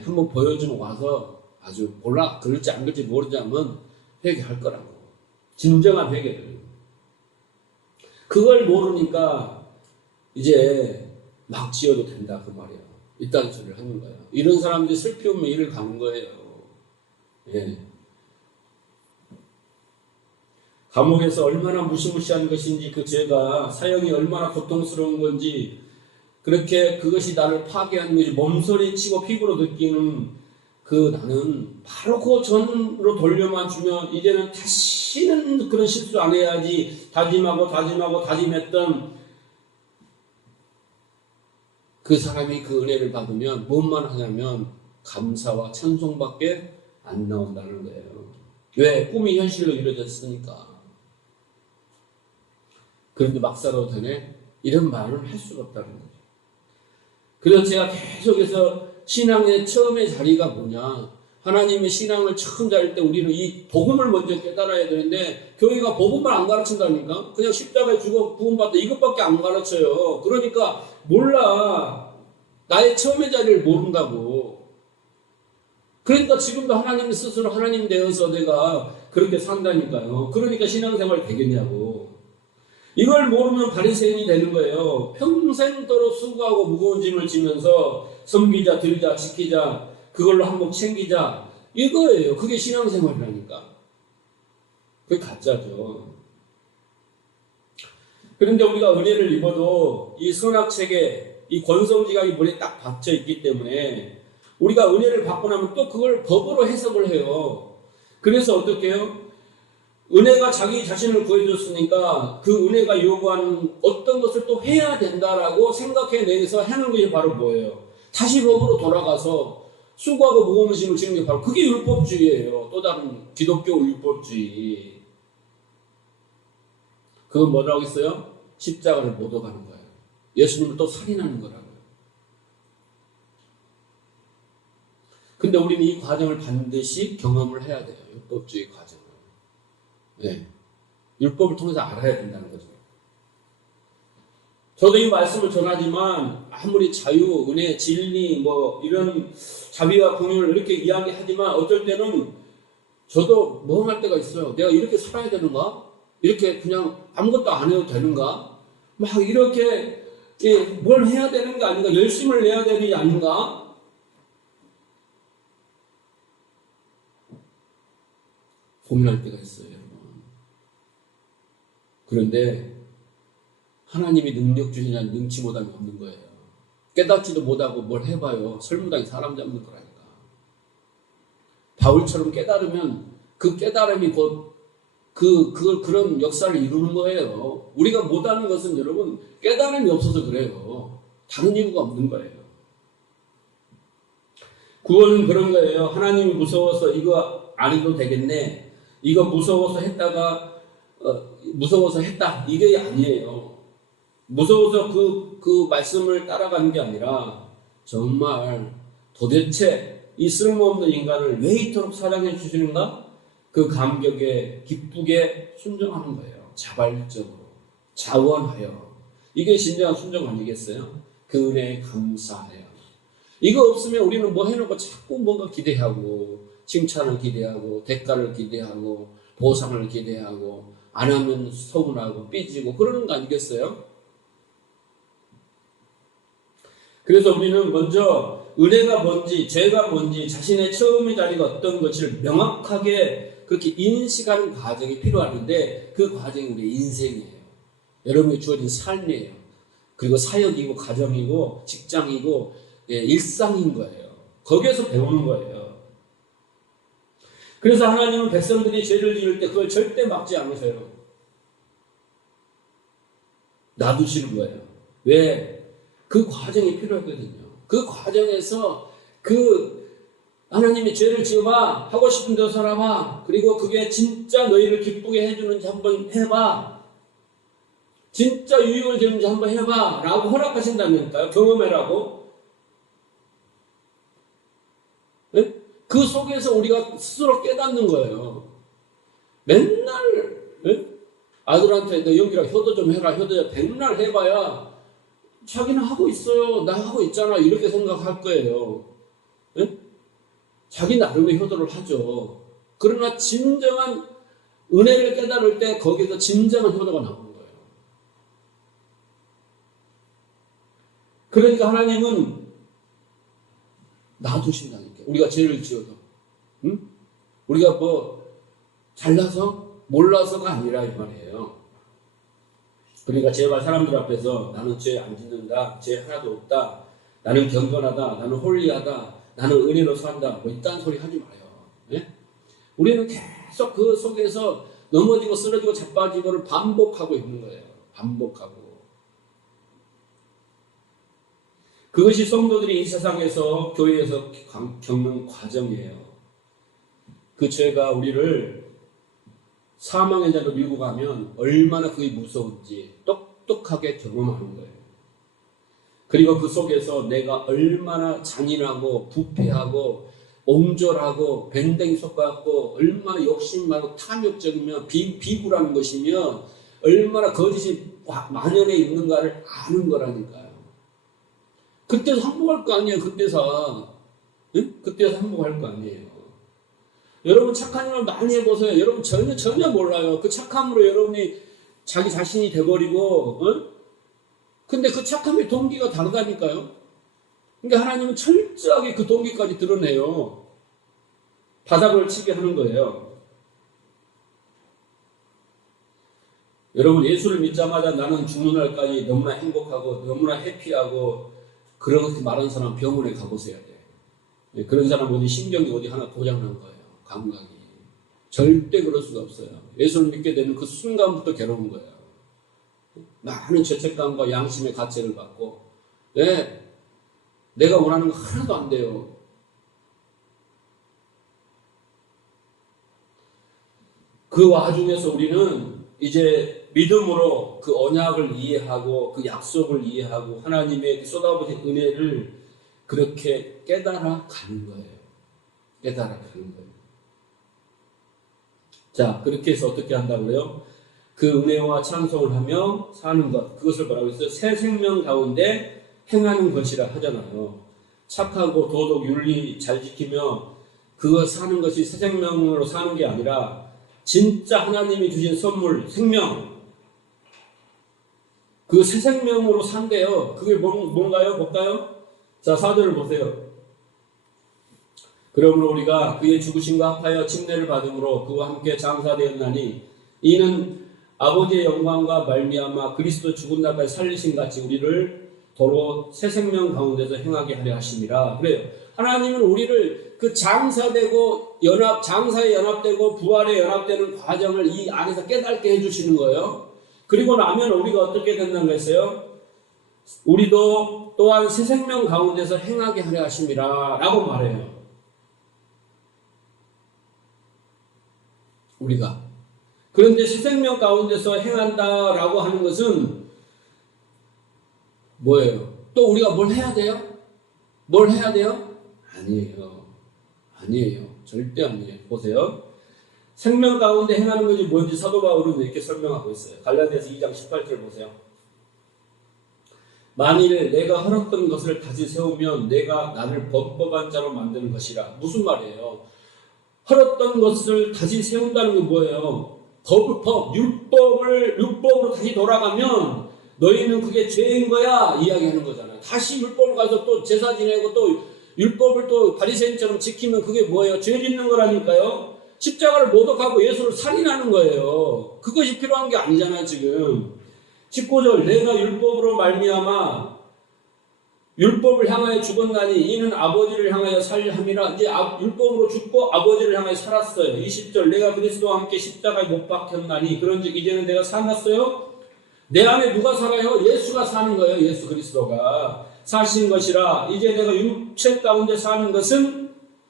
한번 보여주고 와서 아주 몰라, 그럴지 안 그럴지 모르자면 회개할 거라고. 진정한 회개를. 그걸 모르니까 이제 막 지어도 된다 그 말이야. 이딴 소리를 하는 거야. 이런 사람들이 슬피 오면 이를 가는 거예요. 예. 감옥에서 얼마나 무시무시한 것인지 그 죄가 사형이 얼마나 고통스러운 건지 그렇게 그것이 나를 파괴하는 것이 몸소리치고 피부로 느끼는 그 나는 바로 그 전으로 돌려만 주면 이제는 다시는 그런 실수 안 해야지 다짐했던 그 사람이 그 은혜를 받으면 무엇만 하냐면 감사와 찬송밖에 안 나온다는 거예요. 왜? 꿈이 현실로 이루어졌으니까. 그런데 막 살아도 되네? 이런 말을 할 수가 없다는 거죠. 그래서 제가 계속해서 신앙의 처음의 자리가 뭐냐. 하나님의 신앙을 처음 자릴 때 우리는 이 복음을 먼저 깨달아야 되는데 교회가 복음을 안 가르친다니까. 그냥 십자가에 죽어 구원받다 이것밖에 안 가르쳐요. 그러니까 몰라. 나의 처음의 자리를 모른다고. 그러니까 지금도 하나님 스스로 하나님 되어서 내가 그렇게 산다니까요. 그러니까 신앙생활 되겠냐고. 이걸 모르면 바리새인이 되는 거예요. 평생도록 수고하고 무거운 짐을 지면서 섬기자, 드리자, 지키자, 그걸로 한몫 챙기자. 이거예요. 그게 신앙생활이라니까. 그게 가짜죠. 그런데 우리가 은혜를 입어도 이 선악책에 이 권성지각이 머리에 딱 박혀 있기 때문에 우리가 은혜를 받고 나면 또 그걸 법으로 해석을 해요. 그래서 어떻게 해요? 은혜가 자기 자신을 구해줬으니까 그 은혜가 요구하는 어떤 것을 또 해야 된다라고 생각해내서 하는 것이 바로 뭐예요? 다시 법으로 돌아가서 수고하고 무거운 짐을 지는 게 바로 그게 율법주의예요. 또 다른 기독교 율법주의. 그건 뭐라고 했어요? 십자가를 못 오가는 거예요. 예수님을 또 살인하는 거라고요. 근데 우리는 이 과정을 반드시 경험을 해야 돼요. 율법주의 과정을. 네. 율법을 통해서 알아야 된다는 거죠. 저도 이 말씀을 전하지만 아무리 자유, 은혜, 진리 뭐 이런 자비와 긍휼을 이렇게 이야기하지만 어쩔 때는 저도 멍할 때가 있어요. 내가 이렇게 살아야 되는가? 이렇게 그냥 아무것도 안 해도 되는가? 막 이렇게 뭘 해야 되는 게 아닌가? 열심을 내야 되는 게 아닌가? 고민할 때가 있어요, 여러분. 그런데 하나님이 능력 주시냐는 능치 못함이 없는 거예요. 깨닫지도 못하고 뭘 해봐요. 설무당이 사람 잡는 거라니까. 바울처럼 깨달으면 그 깨달음이 곧 그런 역사를 이루는 거예요. 우리가 못하는 것은 여러분 깨달음이 없어서 그래요. 다른 이유가 없는 거예요. 구원은 그런 거예요. 하나님이 무서워서 이거 안 해도 되겠네. 이거 무서워서 했다가 무서워서 했다. 이게 아니에요. 무서워서 그 말씀을 따라가는 게 아니라 정말 도대체 이 쓸모없는 인간을 왜 이토록 사랑해 주시는가? 그 감격에 기쁘게 순종하는 거예요. 자발적으로 자원하여. 이게 진정한 순종 아니겠어요? 그 은혜에 감사하여. 이거 없으면 우리는 뭐 해놓고 자꾸 뭔가 기대하고 칭찬을 기대하고 대가를 기대하고 보상을 기대하고 안 하면 서운하고 삐지고 그러는 거 아니겠어요? 그래서 우리는 먼저 은혜가 뭔지 죄가 뭔지 자신의 처음의 자리가 어떤 것을 명확하게 그렇게 인식하는 과정이 필요한데 그 과정이 우리의 인생이에요. 여러분이 주어진 삶이에요. 그리고 사역이고 가정이고 직장이고 일상인 거예요. 거기에서 배우는 거예요. 그래서 하나님은 백성들이 죄를 지을 때 그걸 절대 막지 않으세요. 놔두시는 거예요. 왜? 그 과정이 필요하거든요. 그 과정에서 하나님이 죄를 지어봐. 하고 싶은 대로 살아봐. 그리고 그게 진짜 너희를 기쁘게 해주는지 한번 해봐. 진짜 유익을 주는지 한번 해봐. 라고 허락하신다니까요. 경험해라고. 네? 그 속에서 우리가 스스로 깨닫는 거예요. 맨날 네? 아들한테 너 연기랑 효도 좀 해라. 효도 백날 해봐야 자기는 하고 있어요. 나 하고 있잖아. 이렇게 생각할 거예요. 네? 자기 나름의 효도를 하죠. 그러나 진정한 은혜를 깨달을 때 거기서 진정한 효도가 나오는 거예요. 그러니까 하나님은 놔두신다니까. 우리가 죄를 지어도. 응? 우리가 뭐 잘나서 몰라서가 아니라 이 말이에요. 그러니까 제발 사람들 앞에서 나는 죄 안 짓는다. 죄 하나도 없다. 나는 경건하다. 나는 홀리하다. 나는 은혜로 산다. 뭐 이딴 소리 하지 마요. 네? 우리는 계속 그 속에서 넘어지고 쓰러지고 자빠지고를 반복하고 있는 거예요. 반복하고. 그것이 성도들이 이 세상에서 교회에서 겪는 과정이에요. 그 죄가 우리를 사망의 자로 밀고 가면 얼마나 그게 무서운지 똑똑하게 경험하는 거예요. 그리고 그 속에서 내가 얼마나 잔인하고 부패하고 옹졸하고 밴댕이 속았고 얼마나 욕심 많고 탐욕적이며 비굴한 것이며 얼마나 거짓이 만연해 있는가를 아는 거라니까요. 그때서 항복할 거 아니에요. 그때서 응? 그때서 항복할 거 아니에요. 여러분 착한 일을 많이 해보세요. 여러분 전혀 몰라요. 그 착함으로 여러분이 자기 자신이 돼버리고 응? 근데 그 착함의 동기가 다르다니까요. 그러니까 하나님은 철저하게 그 동기까지 드러내요. 바닥을 치게 하는 거예요. 여러분 예수를 믿자마자 나는 죽는 날까지 너무나 행복하고 너무나 해피하고 그렇게 말하는 사람 병원에 가보셔야 돼요. 그런 사람 어디 신경이 어디 하나 고장난 거예요. 감각이. 절대 그럴 수가 없어요. 예수를 믿게 되는 그 순간부터 괴로운 거예요. 많은 죄책감과 양심의 가책을 받고, 왜? 내가 원하는 거 하나도 안 돼요. 그 와중에서 우리는 이제 믿음으로 그 언약을 이해하고 그 약속을 이해하고 하나님의 쏟아부으신 은혜를 그렇게 깨달아 가는 거예요. 깨달아 가는 거예요. 자, 그렇게 해서 어떻게 한다고요? 그 은혜와 찬송을 하며 사는 것, 그것을 뭐라고 했어요? 새 생명 가운데 행하는 것이라 하잖아요. 착하고 도덕, 윤리 잘 지키며 그거 사는 것이 새 생명으로 사는 게 아니라 진짜 하나님이 주신 선물, 생명, 그 새 생명으로 산대요. 그게 뭔가요? 볼까요? 자, 4절을 보세요. 그러므로 우리가 그의 죽으심과 합하여 침례를 받음으로 그와 함께 장사되었나니 이는 아버지의 영광과 말미암아 그리스도 죽은 날까지 살리신 같이 우리를 도로 새 생명 가운데서 행하게 하려 하심이라. 그래요. 하나님은 우리를 그 장사되고 장사에 연합되고 부활에 연합되는 과정을 이 안에서 깨닫게 해주시는 거예요. 그리고 나면 우리가 어떻게 된다는 거였어요? 우리도 또한 새 생명 가운데서 행하게 하려 하심이라 라고 말해요. 우리가. 그런데 새 생명 가운데서 행한다라고 하는 것은 뭐예요? 또 우리가 뭘 해야 돼요? 뭘 해야 돼요? 아니에요. 아니에요. 절대 아니에요. 보세요. 생명 가운데 행하는 것이 뭔지 사도 바울은 이렇게 설명하고 있어요. 갈라디아서 2장 18절 보세요. 만일 내가 헐었던 것을 다시 세우면 내가 나를 범법한 자로 만드는 것이라. 무슨 말이에요? 헐었던 것을 다시 세운다는 건 뭐예요? 율법으로 다시 돌아가면 너희는 그게 죄인 거야 이야기하는 거잖아요. 다시 율법을 가서 또 제사 지내고 또 율법을 또 바리새인처럼 지키면 그게 뭐예요? 죄 짓는 거라니까요. 십자가를 모독하고 예수를 살인하는 거예요. 그것이 필요한 게 아니잖아요. 지금 19절 내가 율법으로 말미암아 율법을 향하여 죽었나니 이는 아버지를 향하여 살려 함이라. 이제 율법으로 죽고 아버지를 향하여 살았어요. 20절 내가 그리스도와 함께 십자가에 못 박혔나니 그런즉 이제는 내가 살았어요. 내 안에 누가 살아요? 예수가 사는 거예요. 예수 그리스도가 사신 것이라. 이제 내가 육체 가운데 사는 것은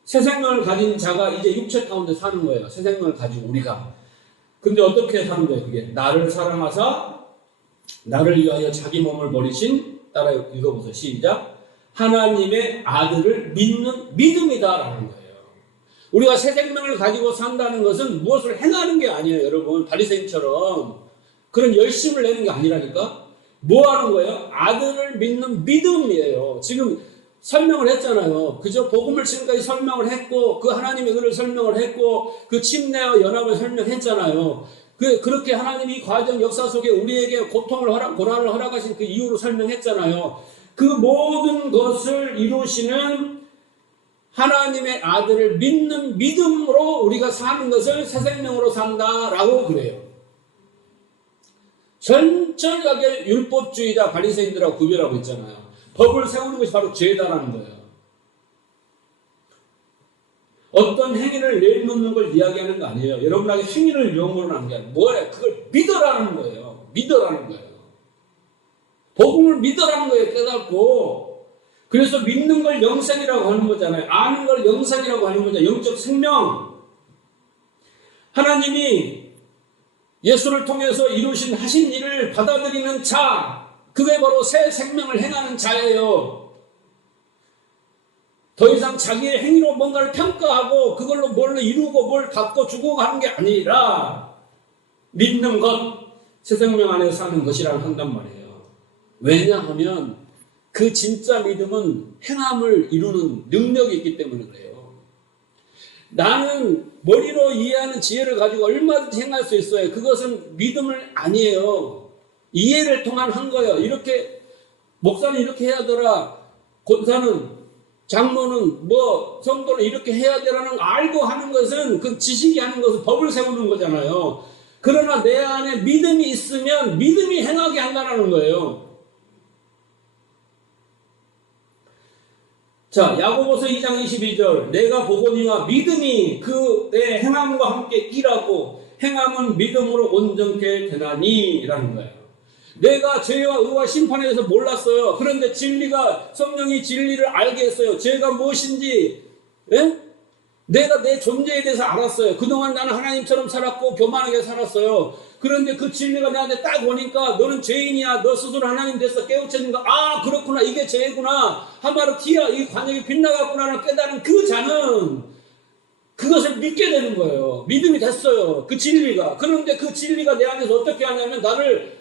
새 생명을 가진 자가 이제 육체 가운데 사는 거예요. 새 생명을 가지고 우리가. 근데 어떻게 사는 거예요? 그게 나를 사랑하사 나를 위하여 자기 몸을 버리신, 따라 읽어보세요. 시작. 하나님의 아들을 믿는 믿음이다라는 거예요. 우리가 새 생명을 가지고 산다는 것은 무엇을 행하는 게 아니에요. 여러분 바리새인처럼 그런 열심을 내는 게 아니라니까. 뭐 하는 거예요? 아들을 믿는 믿음이에요. 지금 설명을 했잖아요. 그저 복음을 지금까지 설명을 했고 그 하나님의 은혜를 설명을 했고 그 침례와 연합을 설명했잖아요. 그렇게 하나님이 과정 역사 속에 우리에게 고통을 고난을 허락하신 그 이유로 설명했잖아요. 그 모든 것을 이루시는 하나님의 아들을 믿는 믿음으로 우리가 사는 것을 새 생명으로 산다라고 그래요. 철저하게 율법주의자 바리새인들하고 구별하고 있잖아요. 법을 세우는 것이 바로 죄다라는 거예요. 어떤 행위를 내놓는 걸 이야기하는 거 아니에요. 여러분에게 행위를 용어로 하는 게 아니에요. 뭐예요? 그걸 믿으라는 거예요. 믿으라는 거예요. 복음을 믿으라는 거예요. 깨닫고. 그래서 믿는 걸 영생이라고 하는 거잖아요. 아는 걸 영생이라고 하는 거잖아요. 영적 생명. 하나님이 예수를 통해서 하신 일을 받아들이는 자, 그게 바로 새 생명을 행하는 자예요. 더 이상 자기의 행위로 뭔가를 평가하고 그걸로 뭘 이루고 뭘 갖고 주고 하는 게 아니라 믿는 것, 새 생명 안에서 사는 것이라고 한단 말이에요. 왜냐하면 그 진짜 믿음은 행함을 이루는 능력이 있기 때문에 그래요. 나는 머리로 이해하는 지혜를 가지고 얼마든지 행할 수 있어요. 그것은 믿음을 아니에요. 이해를 통한 한 거예요. 이렇게 목사는 이렇게 해야 되라. 권사는 장로는 성도는 이렇게 해야 되라는 알고 하는 것은 그 지식이 하는 것은 법을 세우는 거잖아요. 그러나 내 안에 믿음이 있으면 믿음이 행하게 한다는 거예요. 자, 야고보서 2장 22절. 내가 보거니와 믿음이 그 내 행함과 함께 일하고 행함은 믿음으로 온전케 되나니 라는 거예요. 내가 죄와 의와 심판에 대해서 몰랐어요. 그런데 진리가, 성령이 진리를 알게 했어요. 죄가 무엇인지, 예? 내가 내 존재에 대해서 알았어요. 그동안 나는 하나님처럼 살았고 교만하게 살았어요. 그런데 그 진리가 나한테 딱 오니까 너는 죄인이야. 너 스스로 하나님 돼서 깨우쳤는가? 아, 그렇구나. 이게 죄구나. 하마르티야. 이 관역이 빗나갔구나를 깨달은 그 자는 그것을 믿게 되는 거예요. 믿음이 됐어요. 그 진리가. 그런데 그 진리가 내 안에서 어떻게 하냐면 나를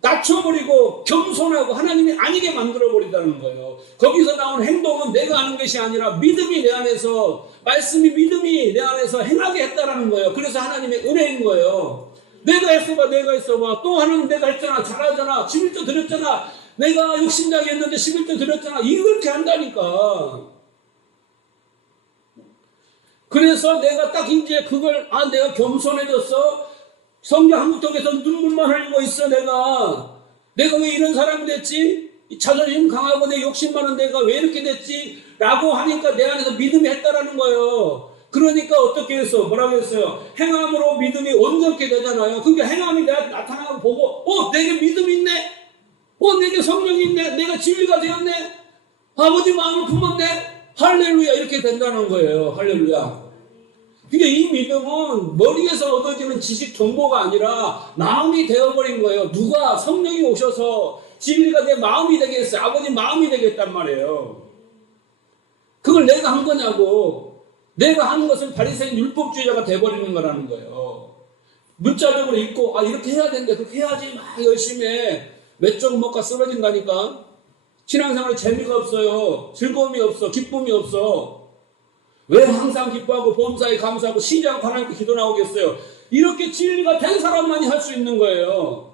낮춰버리고 겸손하고 하나님이 아니게 만들어버리다는 거예요. 거기서 나온 행동은 내가 하는 것이 아니라 믿음이 내 안에서, 말씀이 믿음이 내 안에서 행하게 했다라는 거예요. 그래서 하나님의 은혜인 거예요. 내가 했어봐. 또 하나님 내가 했잖아. 잘하잖아. 11조 드렸잖아. 내가 욕심나게 했는데 11조 드렸잖아. 이렇게 한다니까. 그래서 내가 딱 이제 그걸, 내가 겸손해졌어. 성경 한 구석에서 눈물만 흘리고 있어. 내가 왜 이런 사람이 됐지? 자존심 강하고 내 욕심 많은 내가 왜 이렇게 됐지? 라고 하니까 내 안에서 믿음이 했다라는 거예요. 그러니까 어떻게 했어? 뭐라고 했어요? 행함으로 믿음이 온전케 되잖아요. 그러니까 행함이 내가 나타나고 보고 내게 믿음이 있네? 내게 성령이 있네? 내가 진리가 되었네? 아버지 마음을 품었네? 할렐루야. 이렇게 된다는 거예요. 할렐루야. 그러니까 이 믿음은 머리에서 얻어지는 지식 정보가 아니라 마음이 되어버린 거예요. 누가? 성령이 오셔서 진리가 내 마음이 되게 했어요. 아버지 마음이 되겠단 말이에요. 그걸 내가 한 거냐고. 내가 하는 것은 바리새인 율법주의자가 돼버리는 거라는 거예요. 문자적으로 읽고 이렇게 해야 되는데 그렇게 해야지 막 열심히 해. 몇 쪽 먹가 쓰러진다니까. 신앙생활에 재미가 없어요. 즐거움이 없어. 기쁨이 없어. 왜 항상 기뻐하고 범사에 감사하고 쉬지 않고 하나님께 기도 나오겠어요? 이렇게 진리가 된 사람만이 할 수 있는 거예요.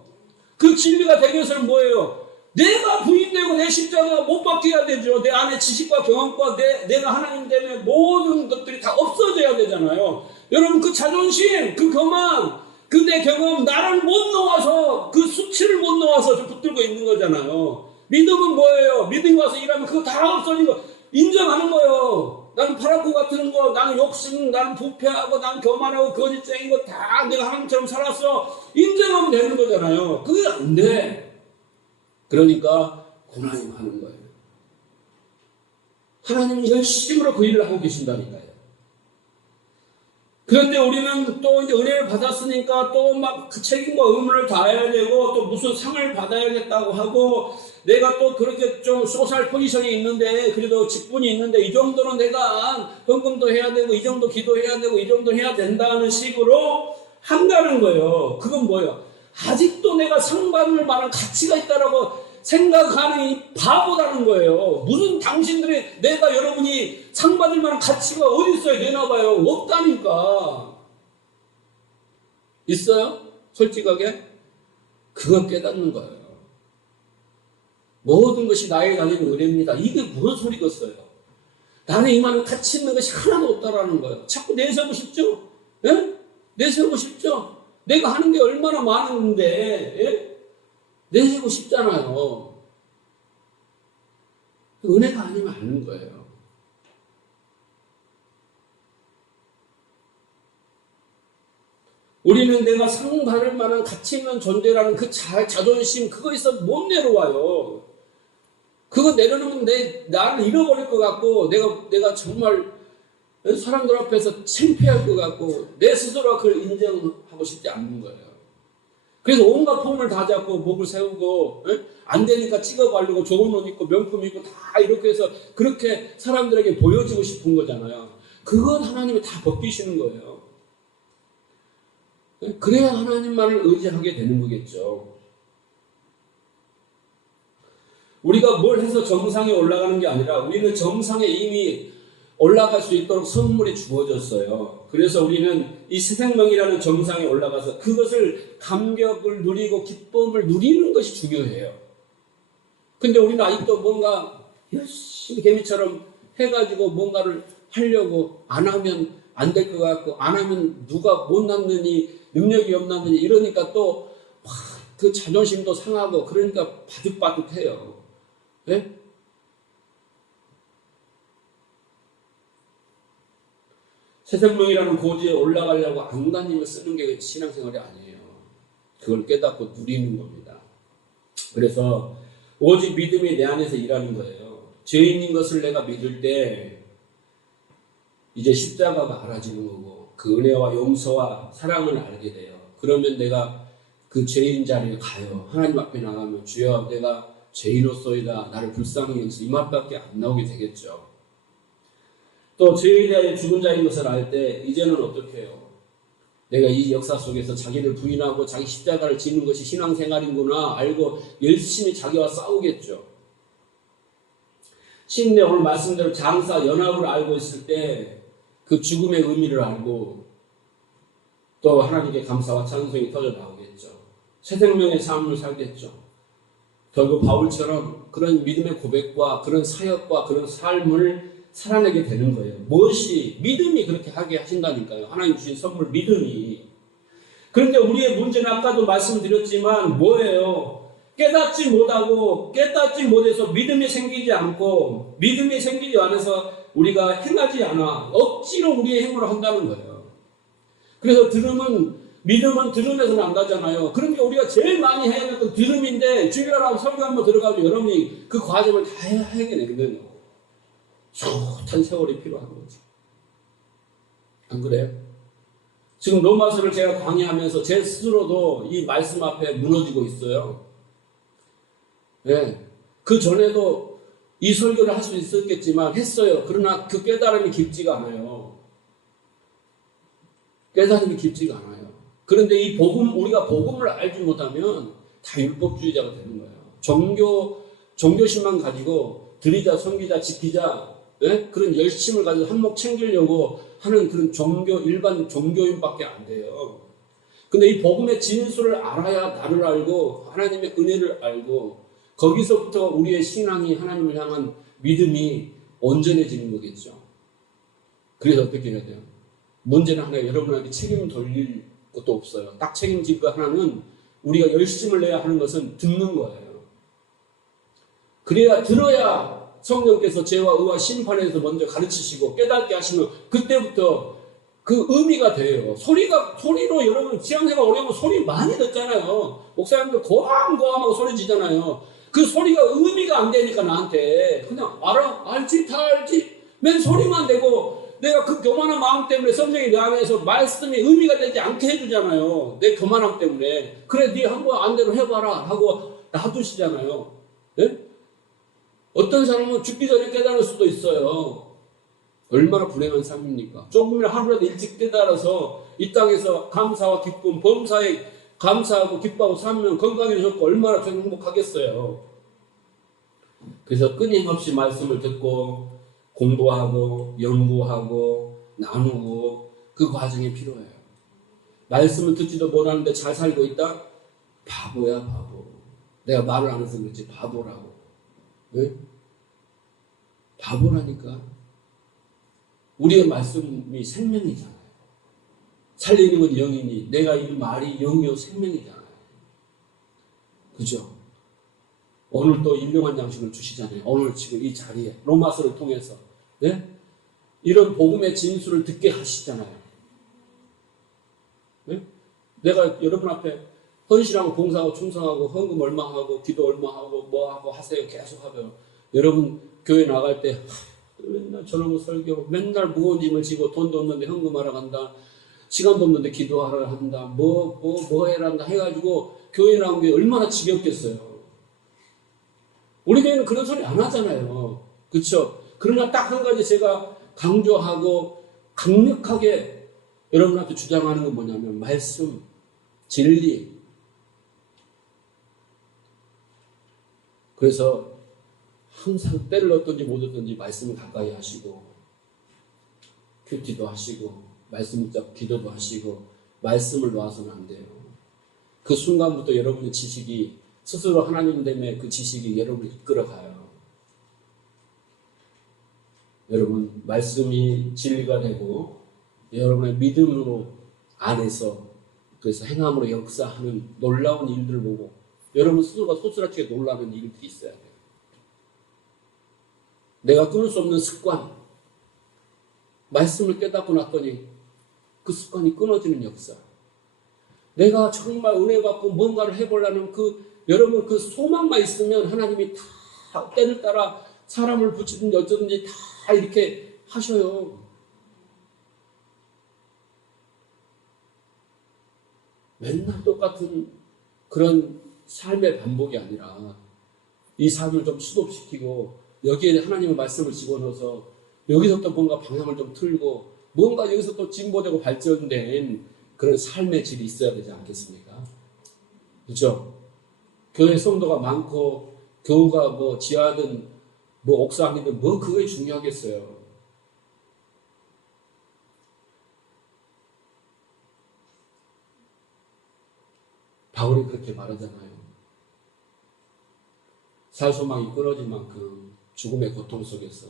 그 진리가 되기 위해서는 뭐예요? 내가 부인되고 내 십자가가 못 박게 해야 되죠. 내 안에 지식과 경험과 내가 하나님 때문에 모든 것들이 다 없어져야 되잖아요. 여러분 그 자존심, 그 교만, 그 내 경험, 나를 못 놓아서 그 수치를 못 놓아서 좀 붙들고 있는 거잖아요. 믿음은 뭐예요? 믿음이 와서 일하면 그거 다 없어지고 인정하는 거예요. 나는 파랗고 같은 거, 나는 욕심, 나는 부패하고, 나는 교만하고, 거짓쟁인 거 다 내가 하나님처럼 살았어. 인정하면 되는 거잖아요. 그게 안 돼. 그러니까 고난이 많은 거예요. 하나님은 열심으로 그 일을 하고 계신다니까요. 그런데 우리는 또 이제 은혜를 받았으니까 또 막 그 책임과 의무를 다해야 되고 또 무슨 상을 받아야겠다고 하고 내가 또 그렇게 좀 소셜 포지션이 있는데 그래도 직분이 있는데 이 정도는 내가 헌금도 해야 되고 이 정도 기도해야 되고 이 정도 해야 된다는 식으로 한다는 거예요. 그건 뭐예요? 아직도 내가 상 받을 만한 가치가 있다라고 생각하는 이 바보라는 거예요. 무슨 당신들이 내가 여러분이 상 받을 만한 가치가 어디 있어요? 내놔봐요. 없다니까. 있어요? 솔직하게? 그거 깨닫는 거예요. 모든 것이 나에게 달린 은혜입니다. 이게 무슨 소리겠어요? 나는 이만한 가치 있는 것이 하나도 없다라는 거예요. 자꾸 내세우고 싶죠? 예? 내세우고 싶죠? 내가 하는 게 얼마나 많은데, 예? 내세우고 싶잖아요. 은혜가 아니면 아는 거예요. 우리는 내가 상 받을 만한 가치 있는 존재라는 그 자존심, 그거에서 못 내려와요. 그거 내려놓으면 나를 잃어버릴 것 같고, 내가 정말 사람들 앞에서 창피할 것 같고, 내 스스로가 그걸 인정하고 싶지 않는 거예요. 그래서 온갖 폼을 다 잡고, 목을 세우고, 안 되니까 찍어바르고, 좋은 옷 입고, 명품 입고, 다 이렇게 해서, 그렇게 사람들에게 보여주고 싶은 거잖아요. 그건 하나님이 다 벗기시는 거예요. 그래야 하나님만을 의지하게 되는 거겠죠. 우리가 뭘 해서 정상에 올라가는 게 아니라 우리는 정상에 이미 올라갈 수 있도록 선물이 주어졌어요. 그래서 우리는 이 새 생명이라는 정상에 올라가서 그것을 감격을 누리고 기쁨을 누리는 것이 중요해요. 근데 우리는 아직도 뭔가 열심히 개미처럼 해가지고 뭔가를 하려고 안 하면 안 될 것 같고 안 하면 누가 못났느니 능력이 없났느니 이러니까 또 그 자존심도 상하고 그러니까 바득바득해요. 네? 새 생명이라는 고지에 올라가려고 안간힘을 쓰는 게 신앙생활이 아니에요. 그걸 깨닫고 누리는 겁니다. 그래서 오직 믿음이 내 안에서 일하는 거예요. 죄인인 것을 내가 믿을 때 이제 십자가가 알아지는 거고 그 은혜와 용서와 사랑을 알게 돼요. 그러면 내가 그 죄인 자리에 가요. 하나님 앞에 나가면 주여 내가 죄인으로서이다. 나를 불쌍히 여기서 이 말밖에 안 나오게 되겠죠. 또 죄에 대하여 죽은 자인 것을 알 때 이제는 어떻게 해요? 내가 이 역사 속에서 자기를 부인하고 자기 십자가를 지는 것이 신앙생활이구나 알고 열심히 자기와 싸우겠죠. 신내 오늘 말씀대로 장사 연합을 알고 있을 때 그 죽음의 의미를 알고 또 하나님께 감사와 찬송이 터져 나오겠죠. 새 생명의 삶을 살겠죠. 결국 바울처럼 그런 믿음의 고백과 그런 사역과 그런 삶을 살아내게 되는 거예요. 무엇이 믿음이 그렇게 하게 하신다니까요. 하나님 주신 선물 믿음이. 그런데 우리의 문제는 아까도 말씀드렸지만 뭐예요? 깨닫지 못해서 믿음이 생기지 않고 믿음이 생기지 않아서 우리가 행하지 않아 억지로 우리의 힘으로 한다는 거예요. 그래서 믿음은 들음에서 난다잖아요. 그러니까 우리가 제일 많이 해야 될 건 들음인데 주일날 설교 한번 들어가면 여러분이 그 과정을 다 하게 되거든요. 숱한 세월이 필요한 거지. 안 그래요? 지금 로마서를 제가 강의하면서 제 스스로도 이 말씀 앞에 무너지고 있어요. 네. 그 전에도 이 설교를 할 수 있었겠지만 했어요. 그러나 그 깨달음이 깊지가 않아요. 깨달음이 깊지가 않아요. 그런데 이 우리가 복음을 알지 못하면 다 율법주의자가 되는 거예요. 종교심만 가지고 드리자, 섬기자, 지키자, 네? 그런 열심을 가지고 한몫 챙기려고 하는 그런 일반 종교인밖에 안 돼요. 근데 이 복음의 진수를 알아야 나를 알고 하나님의 은혜를 알고 거기서부터 우리의 신앙이 하나님을 향한 믿음이 온전해지는 거겠죠. 그래서 어떻게 해야 돼요? 문제는 하나, 여러분에게 책임 돌릴 것도 없어요. 딱 책임질 거 하나는 우리가 열심을 내야 하는 것은 듣는 거예요. 들어야 성령께서 죄와 의와 심판에서 먼저 가르치시고 깨닫게 하시면 그때부터 그 의미가 돼요. 소리로 여러분 신앙생활 어려우면 소리 많이 듣잖아요. 목사님들 고함고함하고 소리 지잖아요. 그 소리가 의미가 안 되니까 나한테 그냥 알지 다 알지 맨 소리만 되고 내가 그 교만한 마음 때문에 성령이 내 안에서 말씀이 의미가 되지 않게 해주잖아요. 내 교만함 때문에. 그래 네 한번 안대로 해봐라 하고 놔두시잖아요. 네? 어떤 사람은 죽기 전에 깨달을 수도 있어요. 얼마나 불행한 삶입니까? 조금이나 하루라도 일찍 깨달아서 이 땅에서 감사와 기쁨, 범사에 감사하고 기뻐하고 살면 건강해졌고 얼마나 좀 행복하겠어요. 그래서 끊임없이 말씀을 듣고 공부하고 연구하고 나누고 그 과정이 필요해요. 말씀을 듣지도 못하는데 잘 살고 있다? 바보야 바보. 내가 말을 안 해서 그렇지 바보라고. 왜? 바보라니까. 우리의 말씀이 생명이잖아요. 살리는 건 영이니 내가 이 말이 영이요 생명이잖아요. 그죠? 오늘 또 일용한 양식을 주시잖아요. 오늘 지금 이 자리에 로마서를 통해서 네? 이런 복음의 진수를 듣게 하시잖아요. 네? 내가 여러분 앞에 헌신하고 봉사하고 충성하고 헌금 얼마 하고 기도 얼마 하고 뭐 하고 하세요 계속 하면 여러분 교회 나갈 때 맨날 저런 설교 맨날 무거운 짐을 지고 돈도 없는데 헌금하러 간다. 시간도 없는데 기도하러 한다. 뭐 해라 한다 해가지고 교회 나온 게 얼마나 지겹겠어요. 우리 교회는 그런 소리 안 하잖아요. 그렇죠? 그러나 딱 한 가지 제가 강조하고 강력하게 여러분한테 주장하는 건 뭐냐면 말씀, 진리. 그래서 항상 때를 얻든지 못 얻든지 말씀을 가까이 하시고 큐티도 하시고 말씀 잡고 기도도 하시고 말씀을 놓아서는 안 돼요. 그 순간부터 여러분의 지식이 스스로 하나님 때문에 그 지식이 여러분을 이끌어가요. 여러분 말씀이 진리가 되고 여러분의 믿음으로 안에서 그래서 행함으로 역사하는 놀라운 일들을 보고 여러분 스스로가 소스라치게 놀라는 일들이 있어야 돼요. 내가 끊을 수 없는 습관 말씀을 깨닫고 났더니 그 습관이 끊어지는 역사. 내가 정말 은혜 받고 뭔가를 해보려는 여러분 그 소망만 있으면 하나님이 다 때를 따라 사람을 붙이든지 어쩌든지 다 이렇게 하셔요. 맨날 똑같은 그런 삶의 반복이 아니라 이 삶을 좀 수도시키고 여기에 하나님의 말씀을 집어넣어서 여기서부터 뭔가 방향을 좀 틀고 뭔가 여기서 또 진보되고 발전된 그런 삶의 질이 있어야 되지 않겠습니까? 그렇죠? 교회 성도가 많고 교우가 뭐 지하든 뭐 옥상이든 뭐 그게 중요하겠어요. 바울이 그렇게 말하잖아요. 살 소망이 끊어진 만큼 죽음의 고통 속에서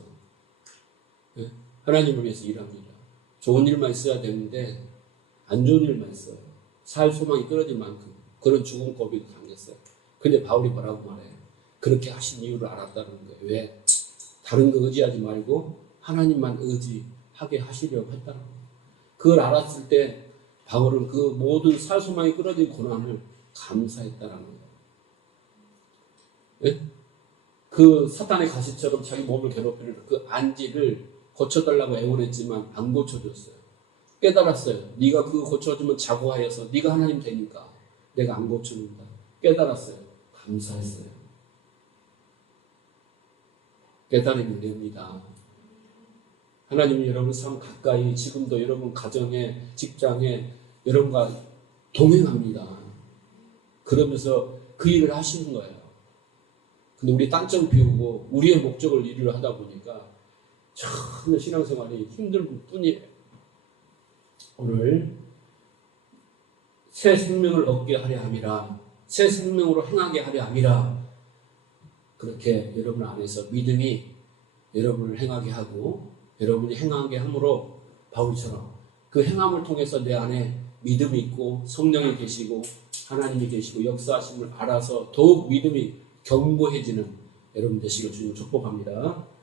하나님을 위해서 일합니다. 좋은 일만 있어야 되는데 안 좋은 일만 있어요. 살 소망이 끊어진 만큼 그런 죽음 고비도 당겼어요. 근데 바울이 뭐라고 말해요? 그렇게 하신 이유를 알았다는 거예요. 왜? 다른 거 의지하지 말고 하나님만 의지하게 하시려고 했다는 거예요. 그걸 알았을 때 바울은 그 모든 살 소망이 끊어진 고난을 감사했다는 거예요. 네? 그 사탄의 가시처럼 자기 몸을 괴롭히는 그 안지를 고쳐달라고 애원했지만 안 고쳐줬어요. 깨달았어요. 네가 그거 고쳐주면 자고하여서 네가 하나님 되니까 내가 안 고쳐준다. 깨달았어요. 감사했어요. 깨달음이 은혜입니다. 하나님이 여러분 삶 가까이 지금도 여러분 가정에 직장에 여러분과 동행합니다. 그러면서 그 일을 하시는 거예요. 근데 우리 딴점 피우고 우리의 목적을 일을 하다 보니까 전혀 신앙생활이 힘들 뿐이에요. 오늘 새 생명을 얻게 하려 함이라, 새 생명으로 행하게 하려 함이라, 그렇게 여러분 안에서 믿음이 여러분을 행하게 하고 여러분이 행하게 함으로 바울처럼 그 행함을 통해서 내 안에 믿음이 있고 성령이 계시고 하나님이 계시고 역사하심을 알아서 더욱 믿음이 견고해지는 여러분 되시길 주님 축복합니다.